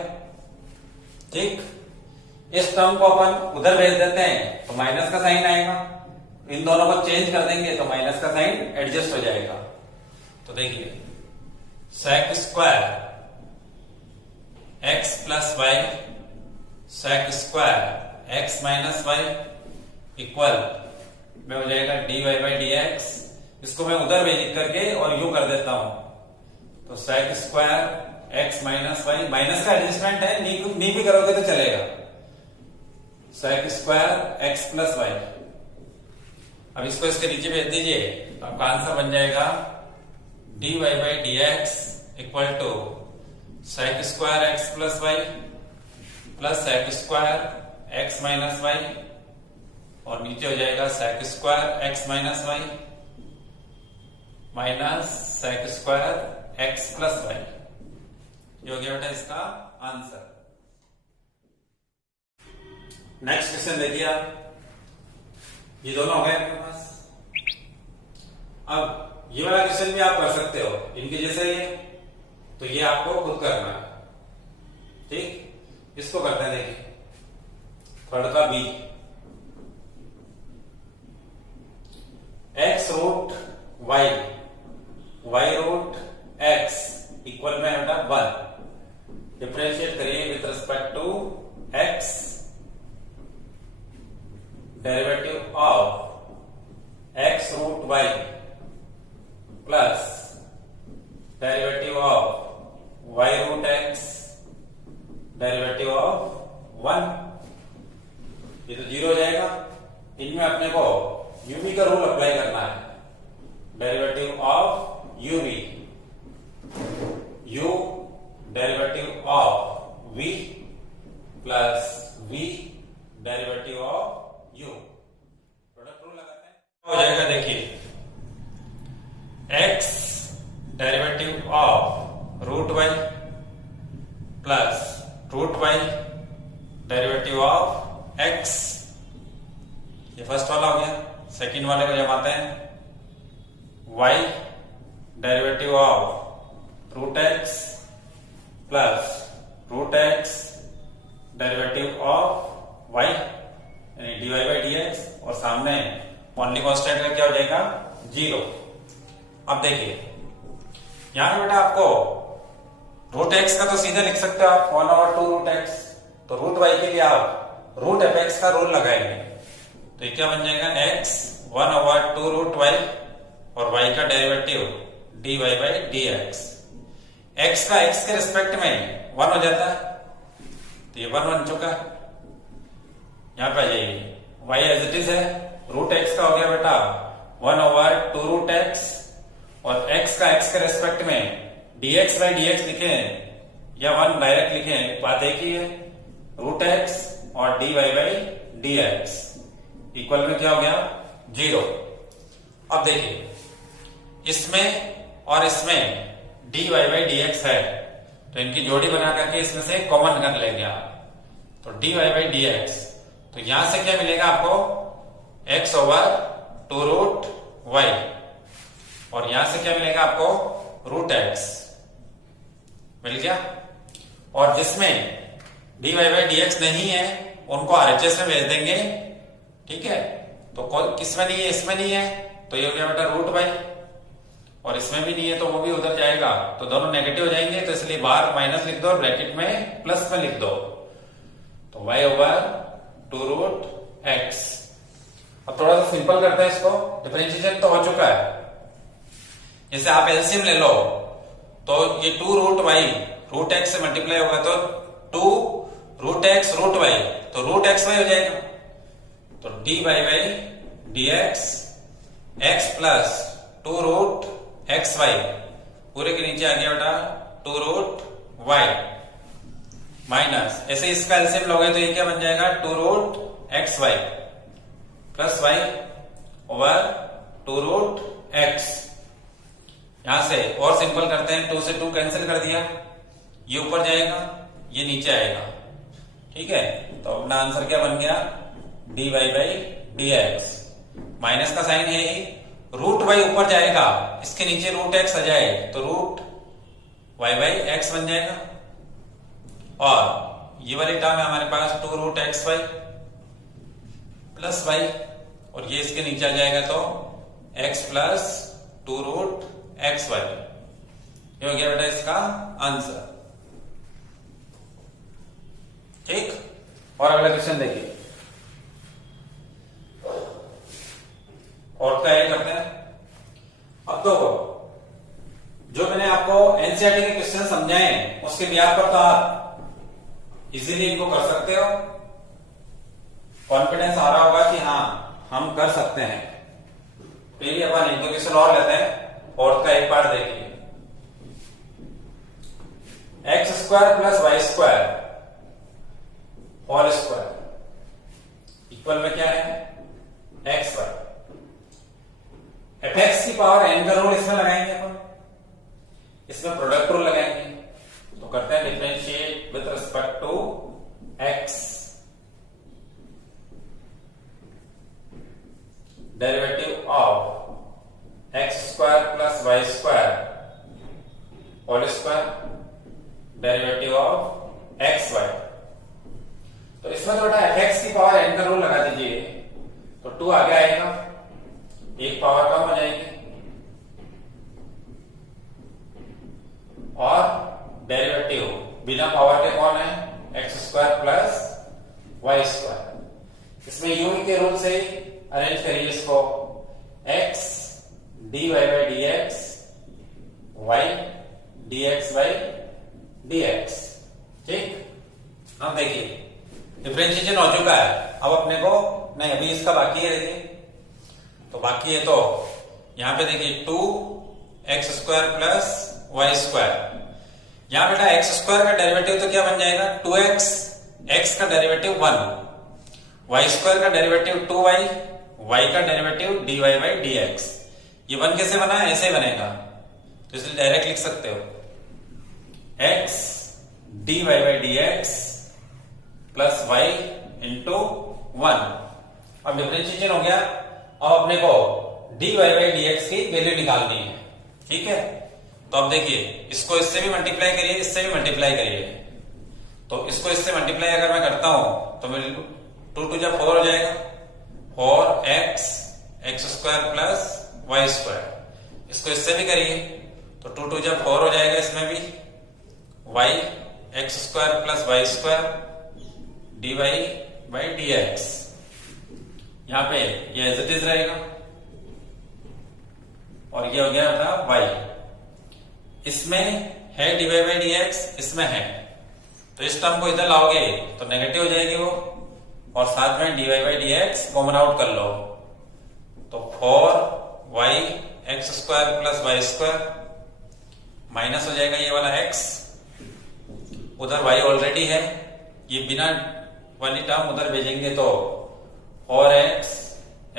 ठीक। इस टर्म को अपन उधर भेज देते हैं तो माइनस का साइन आएगा, इन दोनों को चेंज कर देंगे तो माइनस का साइन एडजस्ट हो जाएगा। तो देखिए sec square x plus y sec square x minus Y equal में हो जाएगा dy बाई dx। इसको मैं उधर भेज करके और यूं कर देता हूं, तो sec square x minus y, minus का एडजस्टमेंट है, नी भी करोगे तो चलेगा, sec square x plus y. अब इसको इसके नीचे भेज दीजिए, तो आपका आंसर बन जाएगा dy by dx equal to sec square x plus Y plus sec square x minus y, और नीचे हो जाएगा sec square x minus y minus sec square x plus y. ये हो गया बेटा इसका आंसर। नेक्स्ट क्वेश्चन देखिए आप, ये दोनों हो गए आपके पास। अब ये वाला क्वेश्चन भी आप कर सकते हो इनके जैसे ही, तो ये आपको खुद करना है। ठीक। इसको करते हैं, देखिए थर्ड का b, x root y y root x equal में बेटा 1। डिफरेंशिएट करिए with respect to x, derivative of x root y plus derivative of y root x derivative of 1। ये तो 0 हो जाएगा। इनमें अपने को यूवी का रूल अप्लाई करना है, derivative of u v, u derivative of v plus v derivative of u। Product rule लगाते हैं, हो जाएगा देखिए x derivative of root y plus root y derivative of x। ये फर्स्ट वाला हो गया। सेकंड वाले को जमाते हैं, y derivative of root x plus root x derivative of y यानी dy बाई dx, और सामने ओनली कांस्टेंट का क्या हो जाएगा 0। अब देखिए यहां बेटा आपको रूट x का तो सीधे लिख सकते हो आप 1/2 रूट x, तो रूट y के लिए आप रूट fx का रूल लगाएंगे, तो ये क्या बन जाएगा x 1/2 रूट y और y का derivative dy by dx। x का x के रिस्पेक्ट में 1 हो जाता है, तो ये 1 बन चुका है। यहां पे आ जाइए, y एज इट इज है, रूट x का हो गया बेटा 1/2 रूट x, और x का x के रेस्पेक्ट में dx बाई dx लिखे या 1 डायरेक्ट लिखे, बात एक ही है, रूट x और dy बाई dx इक्वल में क्या हो गया 0। अब देखिए इसमें और इसमें dy बाई dx है, तो इनकी जोड़ी बना करके इसमें से कॉमन कर लेंगे आप, तो dy बाई dx, तो यहां से क्या मिलेगा आपको x ओवर 2 रूट y, और यहां से क्या मिलेगा आपको रूट x मिल गया। और जिसमें dy बाई dx नहीं है उनको RHS में भेज देंगे, ठीक है। तो किसमें नहीं है, इसमें नहीं है, तो ये हो गया बेटा रूट y, और इसमें भी नहीं है तो वो भी उधर जाएगा, तो दोनों नेगेटिव हो जाएंगे, तो इसलिए बाहर माइनस लिख दो और ब्रैकेट में प्लस में लिख दो, तो y ओवर 2 रूट x। अब थोड़ा सा सिंपल करते हैं इसको, डिफरेंशिएशन तो हो चुका है। जैसे आप एलसीएम ले लो तो ये 2 रूट y रूट x से मल्टीप्लाई होगा तो 2 रूट x रूट y, तो रूट x y हो जाएगा, तो dy by dx x plus 2 root x y पूरे के नीचे आ गया बेटा 2 रूट y माइनस, ऐसे इसका एलसीएम लोगे तो ये क्या बन जाएगा 2 root x y plus y over 2 root x। यहां से और सिंपल करते हैं, 2 से 2 कैंसिल कर दिया, ये ऊपर जाएगा ये नीचे आएगा, ठीक है। तो अपना आंसर क्या बन गया dy बाई dx, माइनस का साइन है ही, रूट y ऊपर जाएगा, इसके नीचे रूट x आ जाए तो रूट y बाई x बन जाएगा, और ये वाली टर्म है हमारे पास 2 root x y plus y, और ये इसके नीचे आ जाएगा तो x plus 2 root x y. ये हो गया बेटा इसका आंसर, ठीक। और अगला क्वेश्चन देखिए, और क्या करते हैं। अब तो जो मैंने आपको एनसीईआरटी के क्वेश्चन समझाए उसके ब्याज पर तो आप इजीली इनको कर सकते हो, कॉन्फिडेंस आ रहा होगा कि हाँ हम कर सकते हैं। पहले अपन एक दो क्वेश्चन और लेते हैं, और का एक पार्ट देखिए, x square plus y square whole square equal में क्या है एक्स वाई, एफ एक्स की पावर एन का रूल इसमें लगाएंगे अपन, इसमें प्रोडक्ट रूल लगाएंगे, तो करते हैं differentiate with respect to x, derivative of x square plus y square whole square, derivative of x y. तो इसमें तो बेटा एफ एक्स की पावर एन का रूल लगा दीजिए, तो 2 आगे आएगा, एक पावर कम हो जाएगी, और डेरिवेटिव बिना पावर के कौन है x square plus y square. इसमें यू के रूल से अरेंज करिए इसको, x d Y by D x, y d x by D x, ठीक। अब देखिए डिफरेंशिएशन हो चुका है, अब अपने को नहीं अभी इसका बाकी है, देखिए तो बाकी है, तो यहां पे देखिए 2 x square plus y square, यहां बेटा एक्स स्क्वायर का डेरिवेटिव तो क्या बन जाएगा 2x, x का डेरिवेटिव 1, वाई स्क्वायर का डेरिवेटिव 2y, y का डेरिवेटिव dy बाई dx। ये 1 कैसे बना है, ऐसे बनेगा, तो इसलिए डायरेक्ट लिख सकते हो x dy by dx plus y into 1। अब डिफरेंशिएशन हो गया, अब अपने को dy बाई dx की वैल्यू निकालनी है, ठीक है। तो अब देखिए इसको इससे भी मल्टीप्लाई करिए, इससे भी मल्टीप्लाई करिए, तो इसको इससे मल्टीप्लाई अगर मैं करता हूं तो मेरे 2 2 जा 4 हो जाएगा, 4x x square plus y square, इसको इससे भी करिए तो 2 2 जा 4 हो जाएगा, इसमें भी y x square plus y square dy by dx, यहां पे ये एज इट इज रहेगा, और ये हो गया था y, इसमें है dy बाई dx, इसमें है, तो इस टर्म को इधर लाओगे तो नेगेटिव हो जाएगी वो, और साथ में dy by dx common out कर लो, तो 4y x square plus y square minus हो जाएगा ये वाला x, उधर y ऑलरेडी है, ये बिना वाली टर्म उधर भेजेंगे तो 4x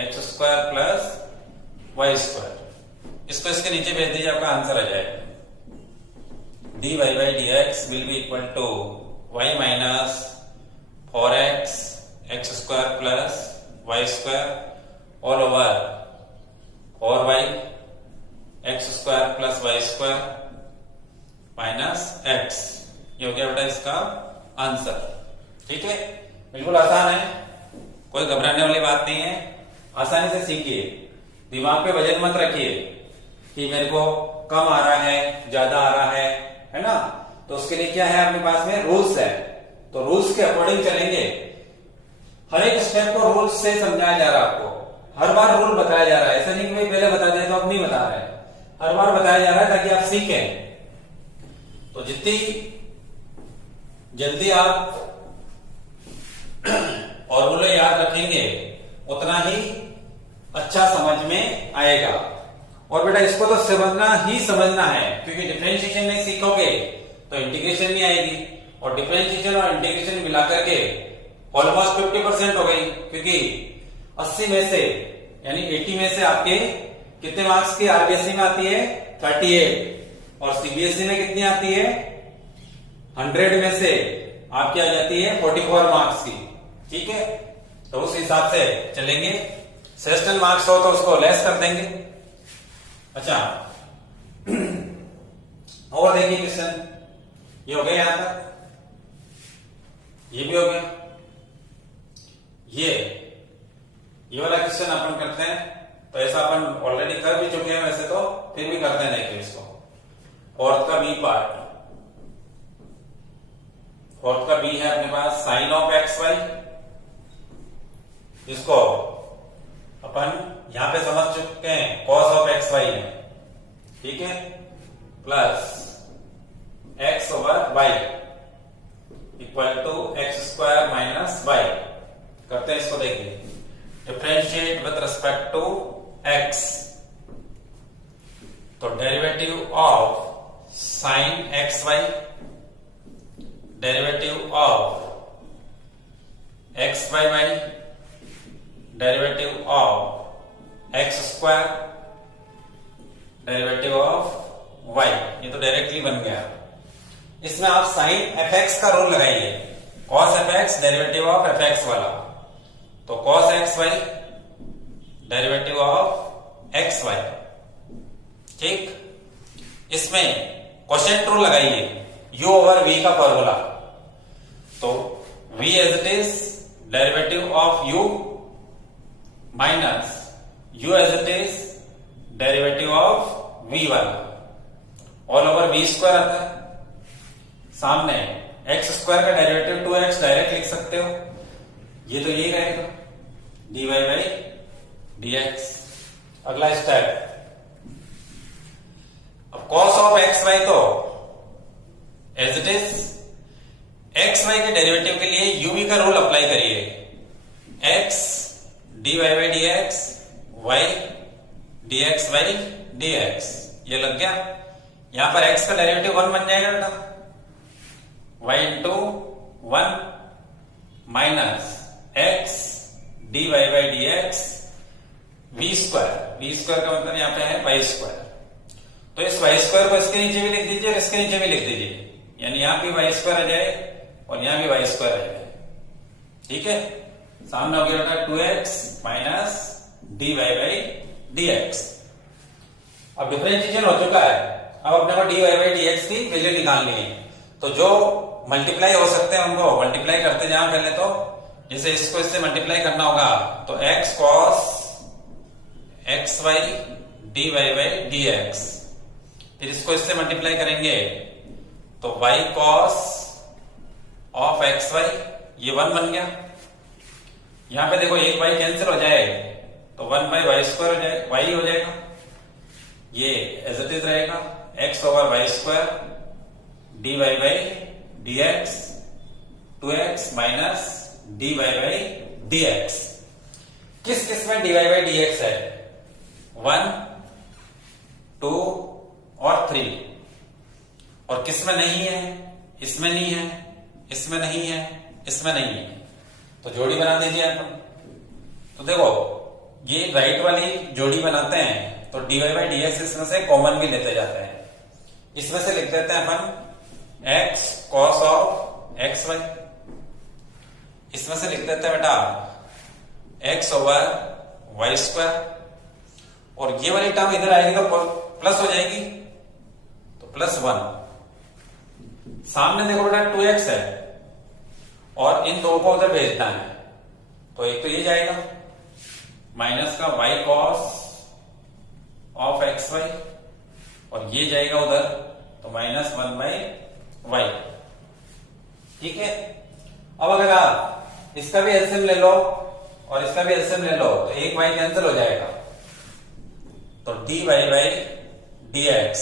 x square plus y square, इसको इसके नीचे भेज दीजिए, आपका आंसर आ जाएगा dy by dx will be equal to y minus 4x x square plus y square all over 4y x square plus y square minus x. ये हो गया बेटा इसका आंसर। ठीक है, बिल्कुल आसान है, कोई घबराने वाली बात नहीं है, आसानी से सीखिए। दिमाग पे वजन मत रखिए कि मेरे को कम आ रहा है ज्यादा आ रहा है ना। तो उसके लिए क्या है अपने पास में रूल्स है, तो रूल्स के अकॉर्डिंग चलेंगे। हर एक स्टेप को रूल्स से समझाया जा रहा है आपको, हर बार रूल बताया जा रहा है। ऐसा नहीं कि भाई पहले बता दें तो अब नहीं बता रहे, हर बार बताया जा रहा है ताकि आप सीखें। तो जितनी जल्दी आप फॉर्मूले याद रखेंगे उतना ही अच्छा समझ में आएगा। और बेटा इसको तो समझना ही समझना है, क्योंकि डिफरेंशिएशन नहीं सीखोगे तो इंटीग्रेशन नहीं आएगी, और डिफरेंशिएशन और इंटीग्रेशन मिलाकर के ऑलमोस्ट 50% हो गई, क्योंकि 80 में से यानी 80 में से आपके कितने मार्क्स की आरबीएसई में आती है 38, और सीबीएसई में कितनी आती है 100 में से आपकी आ जाती है 44 मार्क्स की। ठीक है, तो उस हिसाब से चलेंगे। सेस्टल मार्क्स हो तो उसको लेस कर देंगे। अच्छा और देखिए क्वेश्चन, ये हो गया यहां तक, ये भी हो गया। ये वाला क्वेश्चन अपन करते हैं, तो ऐसा अपन ऑलरेडी कर भी चुके हैं वैसे तो, फिर भी करते हैं। देखिए इसको, फोर्थ का बी पार्ट, फोर्थ का बी है अपने पास साइन ऑफ एक्स वाई। इसको अपन यहां पे समझ चुके हैं कॉस ऑफ एक्स वाई है। ठीक है, plus X over Y equal to X square minus Y. करते हैं इसको, देखिए differentiate with respect to X, तो derivative of sine x Y, derivative of X by Y, derivative of x square, derivative of Y. ये तो directly बन गया। इसमें आप साइन एफ एक्स का रूल लगाइए, cos F x derivative of F X वाला, तो cos X Y derivative of x Y. ठीक, इसमें क्वोशिएंट रूल लगाइए, u ओवर v का फॉर्मूला, तो v as it is derivative of u minus u as it is derivative of v वाला, all over v square आता है। सामने x square का डेरिवेटिव 2x डायरेक्ट लिख सकते हो, ये तो यही रहेगा dy बाई dx। अगला स्टेप, अब cos ऑफ एक्स वाई तो as it is x y के डेरिवेटिव के लिए uv का रूल अप्लाई करिए, x dy by dx, y dx by dx। ये लग गया। यहां पर x का डेरिवेटिव 1 बन जाएगा बेटा, y into 1 minus x dy by dx v square का मतलब यहां पे है y स्क्वायर। तो इस y स्क्वायर को इसके नीचे भी लिख दीजिए और इसके नीचे भी लिख दीजिए, यानी यहां भी y स्क्वायर आ जाए और यहां भी y स्क्वायर आ जाए। ठीक है, सामने हो गया बेटा 2x minus dy by dx। अब डिफरेंशिएशन हो चुका है, अब अपने को dy बाई dx की वैल्यू निकालनी है। तो जो मल्टीप्लाई हो सकते हैं उनको मल्टीप्लाई करते जाए पहले, तो जैसे इसको इससे मल्टीप्लाई करना होगा, तो x cos x y dy by dx, फिर इसको इससे मल्टीप्लाई करेंगे तो y cos of x y, ये 1 बन गया। यहां पे देखो एक y कैंसिल हो जाए तो 1 बाई वाई स्क्वायर हो जाए, y हो जाएगा, ये एज इट इज रहेगा x over y square dy by dx 2x minus dy by dx। किस किस में dy बाई dx है? 1, 2 और 3, और किस में नहीं है? इसमें नहीं है, इसमें नहीं है, इसमें नहीं है, तो जोड़ी बना दीजिए अपन। तो देखो ये राइट वाली जोड़ी बनाते हैं तो dy बाई dx इसमें से कॉमन भी लेते जाते हैं, इसमें से लिख देते हैं अपन x cos of x y. इसमें से लिख देते हैं बेटा x ओवर वाई स्क्वायर, और ये वाली टर्म इधर आएगी तो प्लस हो जाएगी, तो +1। सामने देखो बेटा 2x है और इन दो को उधर भेजना है, तो एक तो ये जाएगा माइनस का y cos ऑफ xy, और ये जाएगा उधर तो -1/y। ठीक है। अब अगर आप इसका भी एलसीएम ले लो और इसका भी एलसीएम ले लो तो एक y कैंसिल हो जाएगा, तो dy/dx,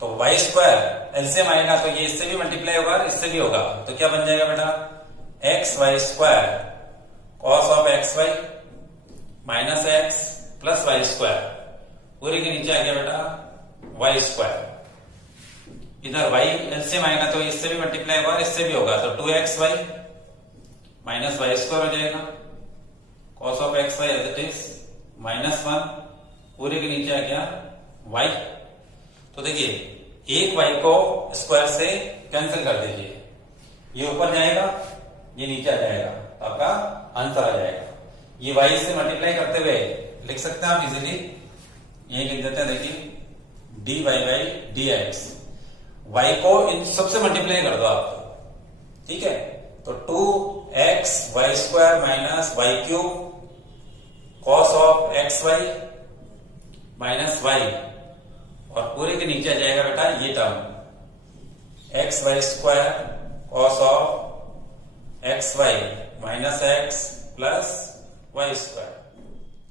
तो y स्क्वायर एलसीएम आएगा तो ये इससे भी मल्टीप्लाई होगा और इससे भी होगा, तो क्या बन जाएगा बेटा xy square cos of xy minus x plus y square, पूरे के नीचे आ गया बेटा y स्क्वायर। इधर y एलसीएम आएगा तो इससे भी मल्टीप्लाई होगा और इससे भी होगा, तो 2xy माइनस y स्क्वायर हो जाएगा, cos of xy as it is -1, पूरे के नीचे आ गया y। तो देखिए एक y को स्क्वायर से कैंसिल कर दीजिए, ये ऊपर जाएगा ये नीचे आ जाएगा, तो आपका आंसर आ जाएगा। ये y से मल्टीप्लाई करते हुए लिख सकते हैं आप इजीली, ये लिख देते हैं देखिए dy/dx, y को इन सबसे मल्टीप्लाई कर दो आप, ठीक है, तो 2xy square minus y cube cos of xy minus y, और पूरे के नीचे आ जाएगा बेटा ये term xy square cos of xy minus x plus y square.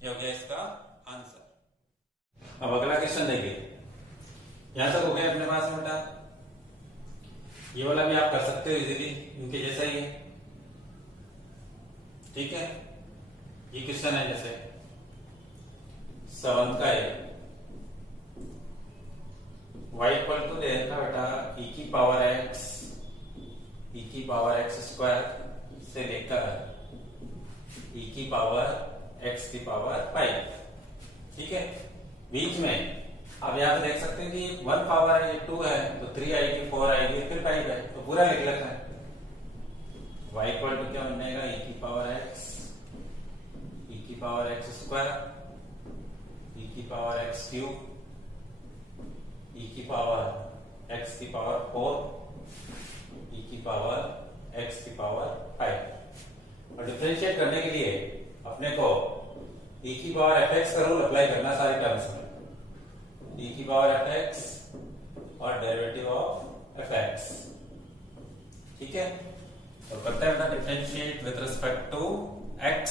ये हो गया इसका आंसर। अब अगला क्वेश्चन देखिए, यहां तक हो गया अपने पास बेटा, ये वाला भी आप कर सकते हो इजीली, इनके जैसा ही है। ठीक है, ये क्वेश्चन है जैसे 7 का है, y इक्वल टू दे रखा बेटा e की पावर x स्क्वायर से लेकर e की पावर x की पावर 5। ठीक है, बीच में आप यहाँ पे देख सकते हैं कि 1 पावर है, ये 2 है, तो 3 आएगी, 4 आएगी, फिर 5 है, तो पूरा लिख लेते हैं। y इक्वल टू क्या बन जाएगा e की पावर x स्क्वायर, e की पावर x क्यूब, e की पावर x की पावर 4, e की पावर x की पावर 5। और डिफरेंशिएट करने के लिए अपने को e की पावर fx का रूल अप्लाई करना सारे टर्म्स में, e की पावर fx और डेरिवेटिव ऑफ fx। ठीक है, तो करते हैं बेटा differentiate with respect to x,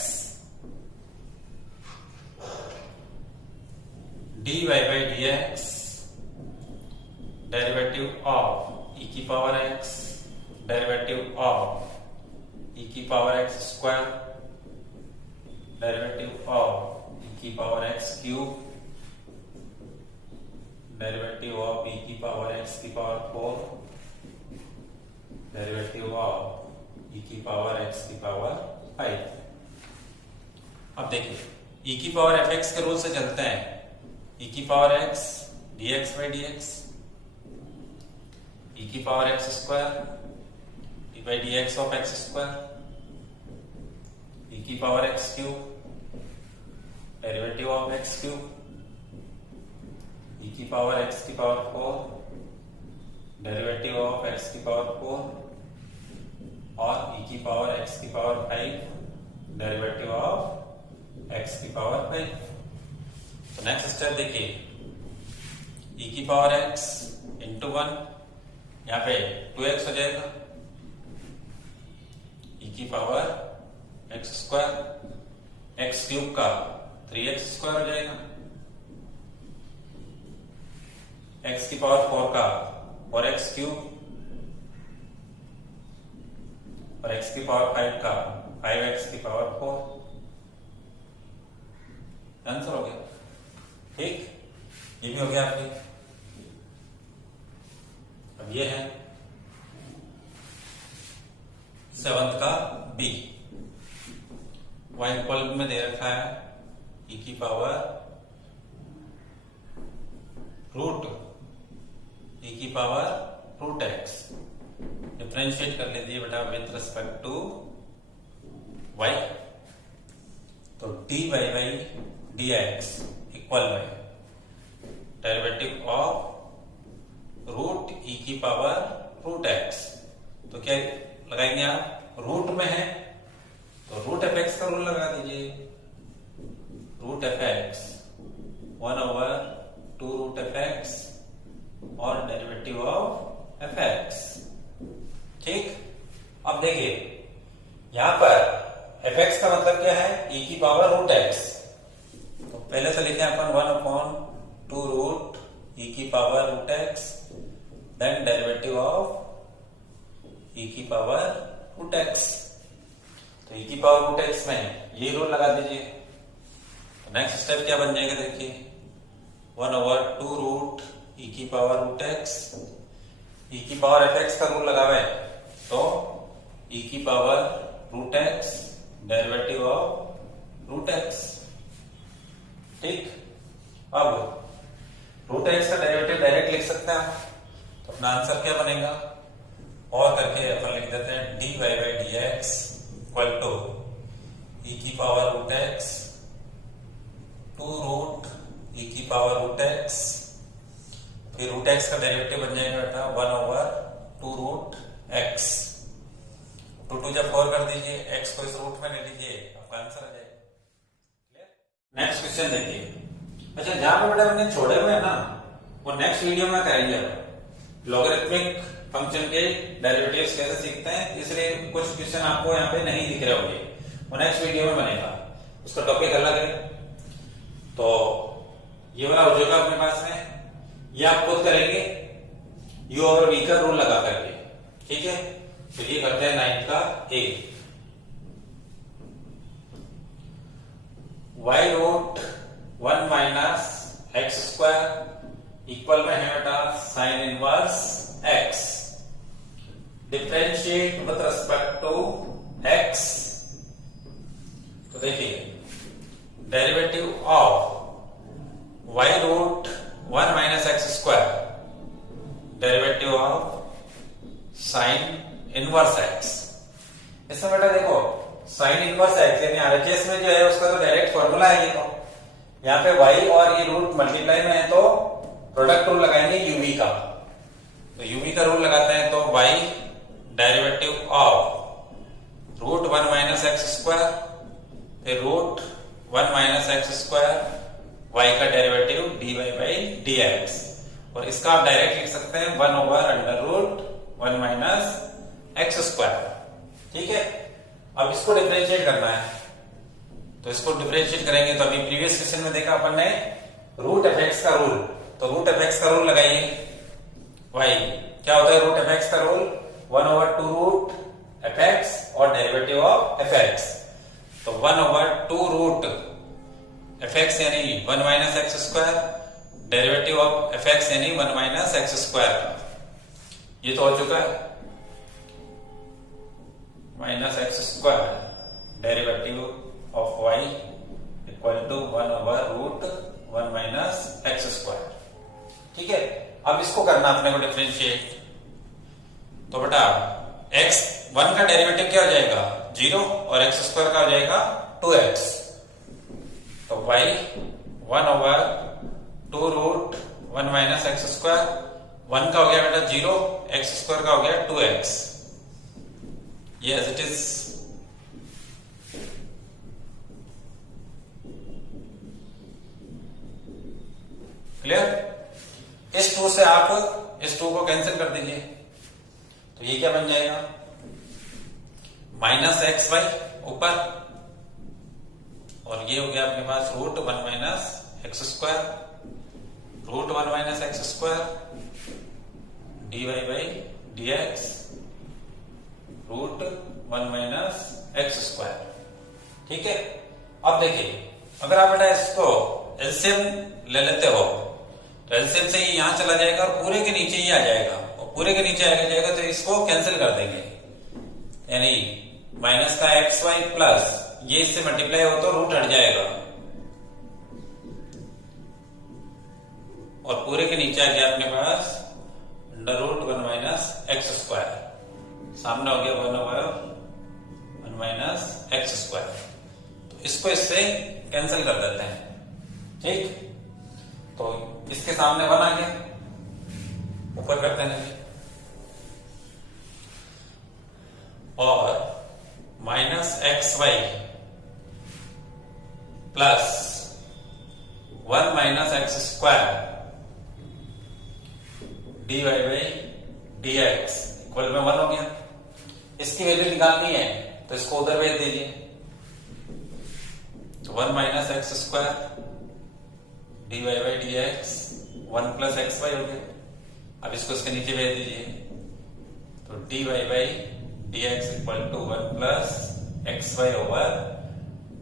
dy/dx derivative of e की power x, derivative of e की power x square, derivative of e की power x cube, derivative of e की पावर x की पावर 4, डेरिवेटिव ऑफ e की power x की power 5। अब देखिए e की पावर fx के रूल से चलते हैं, e की पावर x dx/dx, e की power x square d/dx of x square, e की power x cube, derivative of x cube, e की पावर x की पावर 4, डेरिवेटिव ऑफ x की पावर 4, और e की पावर x की power 5, derivative of x की power 5। तो next step देखिए, e की पावर x इंटू 1, यहाँ पे 2x हो जाएगा, e की power x square, x cube का 3x स्क्वायर हो जाएगा, x की पावर 4 का 4x क्यूब, और x की पावर 5 का 5x की पावर 4। आंसर हो गया। ठीक, ये भी हो गया आपके। अब ये है 7 का b, y इक्वल में दे रखा है e की पावर रूट e की पावर रूट x। डिफरेंशिएट कर लीजिए बेटा विथ रिस्पेक्ट टू y, तो dy by dx equal by derivative of root E की पावर रूट एक्स। तो क्या लगाएंगे आप, रूट में है तो रूट एफ एक्स का रूल लगा दीजिए, root f x 1/2 root f x और डेरिवेटिव ऑफ एफ एक्स। ठीक, अब देखिए यहां पर एफ एक्स का मतलब क्या है, ई की पावर रूट एक्स। तो पहले तो लिखे अपन 1/2 रूट ई की power root X, then derivative of E की पावर रूट एक्स। तो ई की पावर रूट एक्स में ये रूल लगा दीजिए। तो नेक्स्ट स्टेप क्या बन जाएगा, देखिए 1/2 रूट ई की पावर रूट एक्स, ई की पावर एफ एक्स का रूल लगा हुआ है तो ई की power root x derivative of root x. ठीक, अब रूट एक्स का डेरिवेटिव डायरेक्ट लिख सकते हैं, तो अपना आंसर क्या बनेगा, और करके अपन लिख देते हैं dy by dx equal to E की power root X 2 root E की पावर रूट एक्स, फिर रूट एक्स का डेरिवेटिव बन जाएगा बेटा 1/2 रूट एक्स। 2 जब 4 कर दीजिए, एक्स को इस रूट में ले लीजिए, आपका आंसर आ जाएगा। नेक्स्ट क्वेश्चन देखिए। अच्छा, जहां पे बेटा हमने छोड़े हुए हैं ना, वो नेक्स्ट वीडियो में करेंगे। लॉगरिथमिक फंक्शन के डेरिवेटिव्स कैसे सीखते हैं, इसलिए कुछ क्वेश्चन आपको यहाँ पे नहीं दिख रहे होंगे, वो नेक्स्ट वीडियो में बनेगा, उसका टॉपिक अलग है। तो ये वाला हो जाएगा अपने पास में, ये आप खुद करेंगे यू और वी का रूल लगा करके। ठीक है, तो ये करते हैं 9 का a. y root 1 minus x square equal में है बेटा sine inverse x, differentiate with respect to x। तो देखिए derivative of y root 1 minus x square, derivative of sine inverse x। इसमें बेटा देखो साइन इनवर्स x यानी आरएचएस में जो है उसका तो डायरेक्ट फॉर्मूला है ये। तो यहाँ पे y और ये रूट मल्टीप्लाई में है तो प्रोडक्ट रूल लगाएंगे यूवी का। तो यूवी का रूल लगाते हैं तो y derivative of root 1 minus x square, फिर root 1 minus x square, y का डेरिवेटिव dy by dx, और इसका आप डायरेक्ट लिख सकते हैं 1/√1 माइनस एक्स स्क्वायर। ठीक है, अब इसको डिफरेंशिएट करना है, तो इसको डिफरेंशिएट करेंगे तो अभी प्रीवियस क्वेश्चन में देखा अपन ने रूट एफ एक्स का रूल, तो रूट एफ एक्स का रूल लगाइए। y क्या होता है रूट एफ एक्स का रूल, 1/2 रूट एफ एक्स और डेरिवेटिव ऑफ एफ एक्स। तो 1/2 रूट एफ एक्स यानी 1 minus x square, derivative of F X यानी 1 माइनस एक्स स्क्वायर। ये तो हो चुका है minus x square derivative of y equal to 1/√1 minus x square. ठीक है, अब इसको करना अपने को डिफरेंशिएट। तो बेटा x1 का डेरिवेटिव क्या हो जाएगा 0 और एक्स स्क्वायर का हो जाएगा 2x। तो y 1/2√1 माइनस एक्स स्क्वायर, 1 का हो गया बेटा 0, एक्स स्क्वायर का हो गया 2x। ये एज इट इज क्लियर। इस 2 से आप इस 2 को कैंसिल कर दीजिए, तो ये क्या बन जाएगा माइनस एक्स वाई ऊपर, और ये हो गया आपके पास root 1 minus x square, root 1 minus x square dy by dx root 1 minus x square. ठीक है, अब देखिए अगर आप बेटा इसको एलसीएम ले लेते हो तो एलसीएम से ये यहां चला जाएगा और पूरे के नीचे ही आ जाएगा, और पूरे के नीचे आ जाएगा तो इसको कैंसिल कर देंगे, यानी माइनस का एक्स वाई प्लस ये इससे मल्टीप्लाई हो तो रूट हट जाएगा, और पूरे के नीचे आ गया अपने पास under root 1 minus x square, सामने हो गया 1/1 माइनस एक्स स्क्वायर। तो इसको इससे कैंसिल कर देते हैं, ठीक। तो इसके सामने 1 आ गया, ऊपर करते हैं और minus x y plus 1 minus x square d Y by D x equal में 1 हो गया। इसकी वैल्यू निकालनी है तो इसको उधर भेज दीजिए। तो 1 minus x square d Y by D x 1 plus x y हो गया। अब इसको इसके नीचे भेज दीजिए। तो D Y by D x equal to 1 plus x y over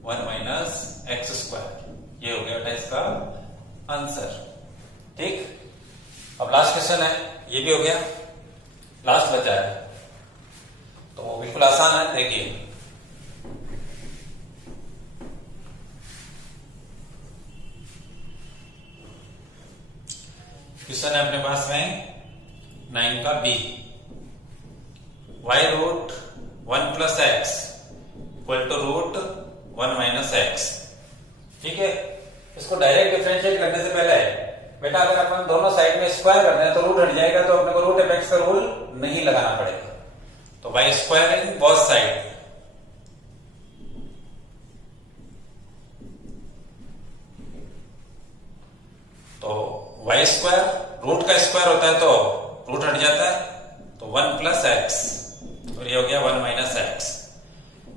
1 minus x square. ये हो गया बेटा इसका आंसर, ठीक। अब लास्ट क्वेश्चन है, ये भी हो गया, लास्ट बचा है। तो वो बिल्कुल आसान है, देखिए। क्वेश्चन है अपने पास में 9 का b, y root 1 plus x equal to root 1 minus x, ठीक है। इसको डायरेक्ट डिफरेंशिएट करने से पहले बेटा अगर अपन दोनों साइड में स्क्वायर करते हैं तो रूट हट जाएगा, तो अपने को रूट एफ एक्स का रूल नहीं लगाना पड़ेगा। तो y square in both side, तो वाई स्क्वायर रूट का स्क्वायर होता है तो रूट हट जाता है, तो 1 प्लस एक्स और ये हो गया 1 माइनस एक्स।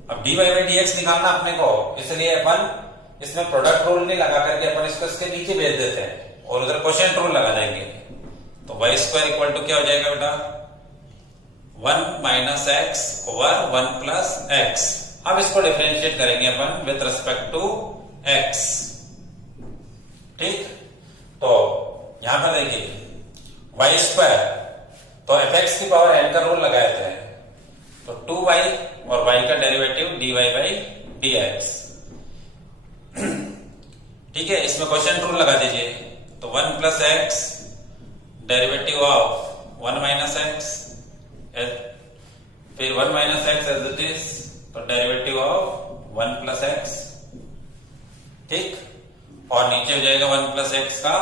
अब d Y by D x निकालना अपने को, इसलिए अपन इसमें प्रोडक्ट रूल नहीं लगा करके अपन इसको इसके नीचे भेज देते हैं और उधर क्वोशिएंट रूल लगा देंगे। तो वाई स्क्वायर इक्वल टू क्या हो जाएगा बेटा 1 minus x over 1 plus x. अब इसको डिफरेंशिएट करेंगे अपन विथ रिस्पेक्ट टू एक्स, ठीक। तो यहां पर देखिए वाई स्क्वायर, तो एफ एक्स की पावर एन का रूल लगाए थे, तो 2y और y का derivative dy by D x, ठीक है। इसमें क्वोशिएंट रूल लगा दीजिए। तो 1 plus x derivative of 1 minus x, फिर 1 minus x as it is, तो डेरिवेटिव ऑफ 1 प्लस एक्स, ठीक। और नीचे हो जाएगा 1 प्लस एक्स का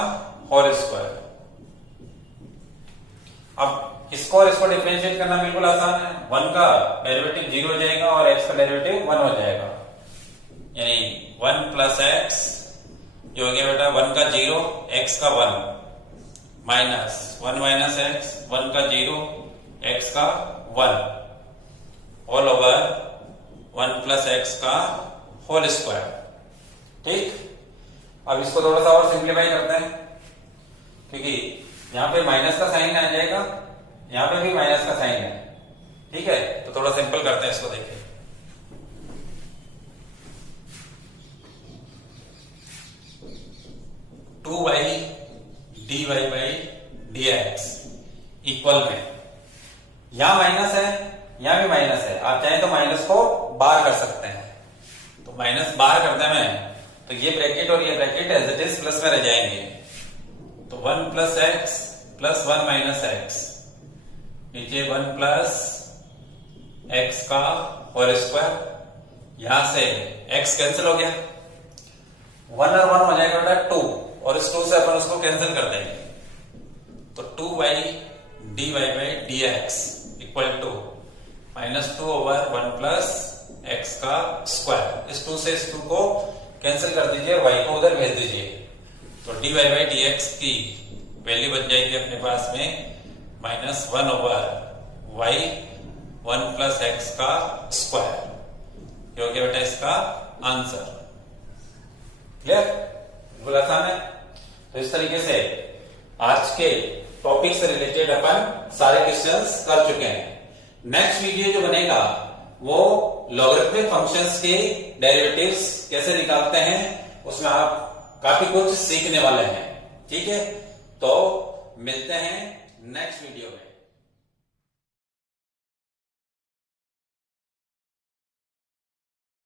होल स्क्वायर। अब इसको और इसको डिफरेंशिएट करना बिल्कुल आसान है। 1 का डेरिवेटिव 0 हो जाएगा और x का डेरिवेटिव 1 हो जाएगा, यानी 1 प्लस एक्स जो हो गया बेटा 1 का 0 x का 1 माइनस 1 माइनस एक्स 1 का 0 x का 1 ऑल ओवर 1 प्लस एक्स का होल स्क्वायर, ठीक। अब इसको थोड़ा सा और सिंप्लीफाई करते हैं, क्योंकि यहां पे माइनस का साइन आ जाएगा, यहां पे भी माइनस का साइन है, ठीक है। तो थोड़ा सिंपल करते हैं इसको, देखिए। Two y d Y by D x equal में, यहां माइनस है यहां भी माइनस है, आप चाहें तो माइनस को बाहर कर सकते हैं। तो माइनस बाहर करने में तो ये ब्रैकेट और ये bracket as it is plus में रह जाएंगे। तो 1 plus x plus 1 minus x, नीचे 1 प्लस एक्स का होल स्क्वायर, यहां से x कैंसिल हो गया, 1 और 1 हो जाएगा बेटा 2, और इस 2 से अपन उसको कैंसिल कर देंगे। तो 2y dy by D x equal to -2 over 1 plus x का स्क्वायर। इस 2 से इस 2 को कैंसिल कर दीजिए और y को उधर भेज दीजिए। तो dy बाई डी एक्स की वैल्यू बन जाएगी अपने पास में -1 ओवर y 1 प्लस एक्स का स्क्वायर। ये हो गया बेटा इसका आंसर। क्लियर? बिल्कुल आसान है। तो इस तरीके से आज के टॉपिक से रिलेटेड अपन सारे क्वेश्चंस कर चुके हैं। नेक्स्ट वीडियो जो बनेगा वो लॉगरिथमिक फंक्शंस के डेरिवेटिव्स कैसे निकालते हैं, उसमें आप काफी कुछ सीखने वाले हैं, ठीक है। तो मिलते हैं नेक्स्ट वीडियो में।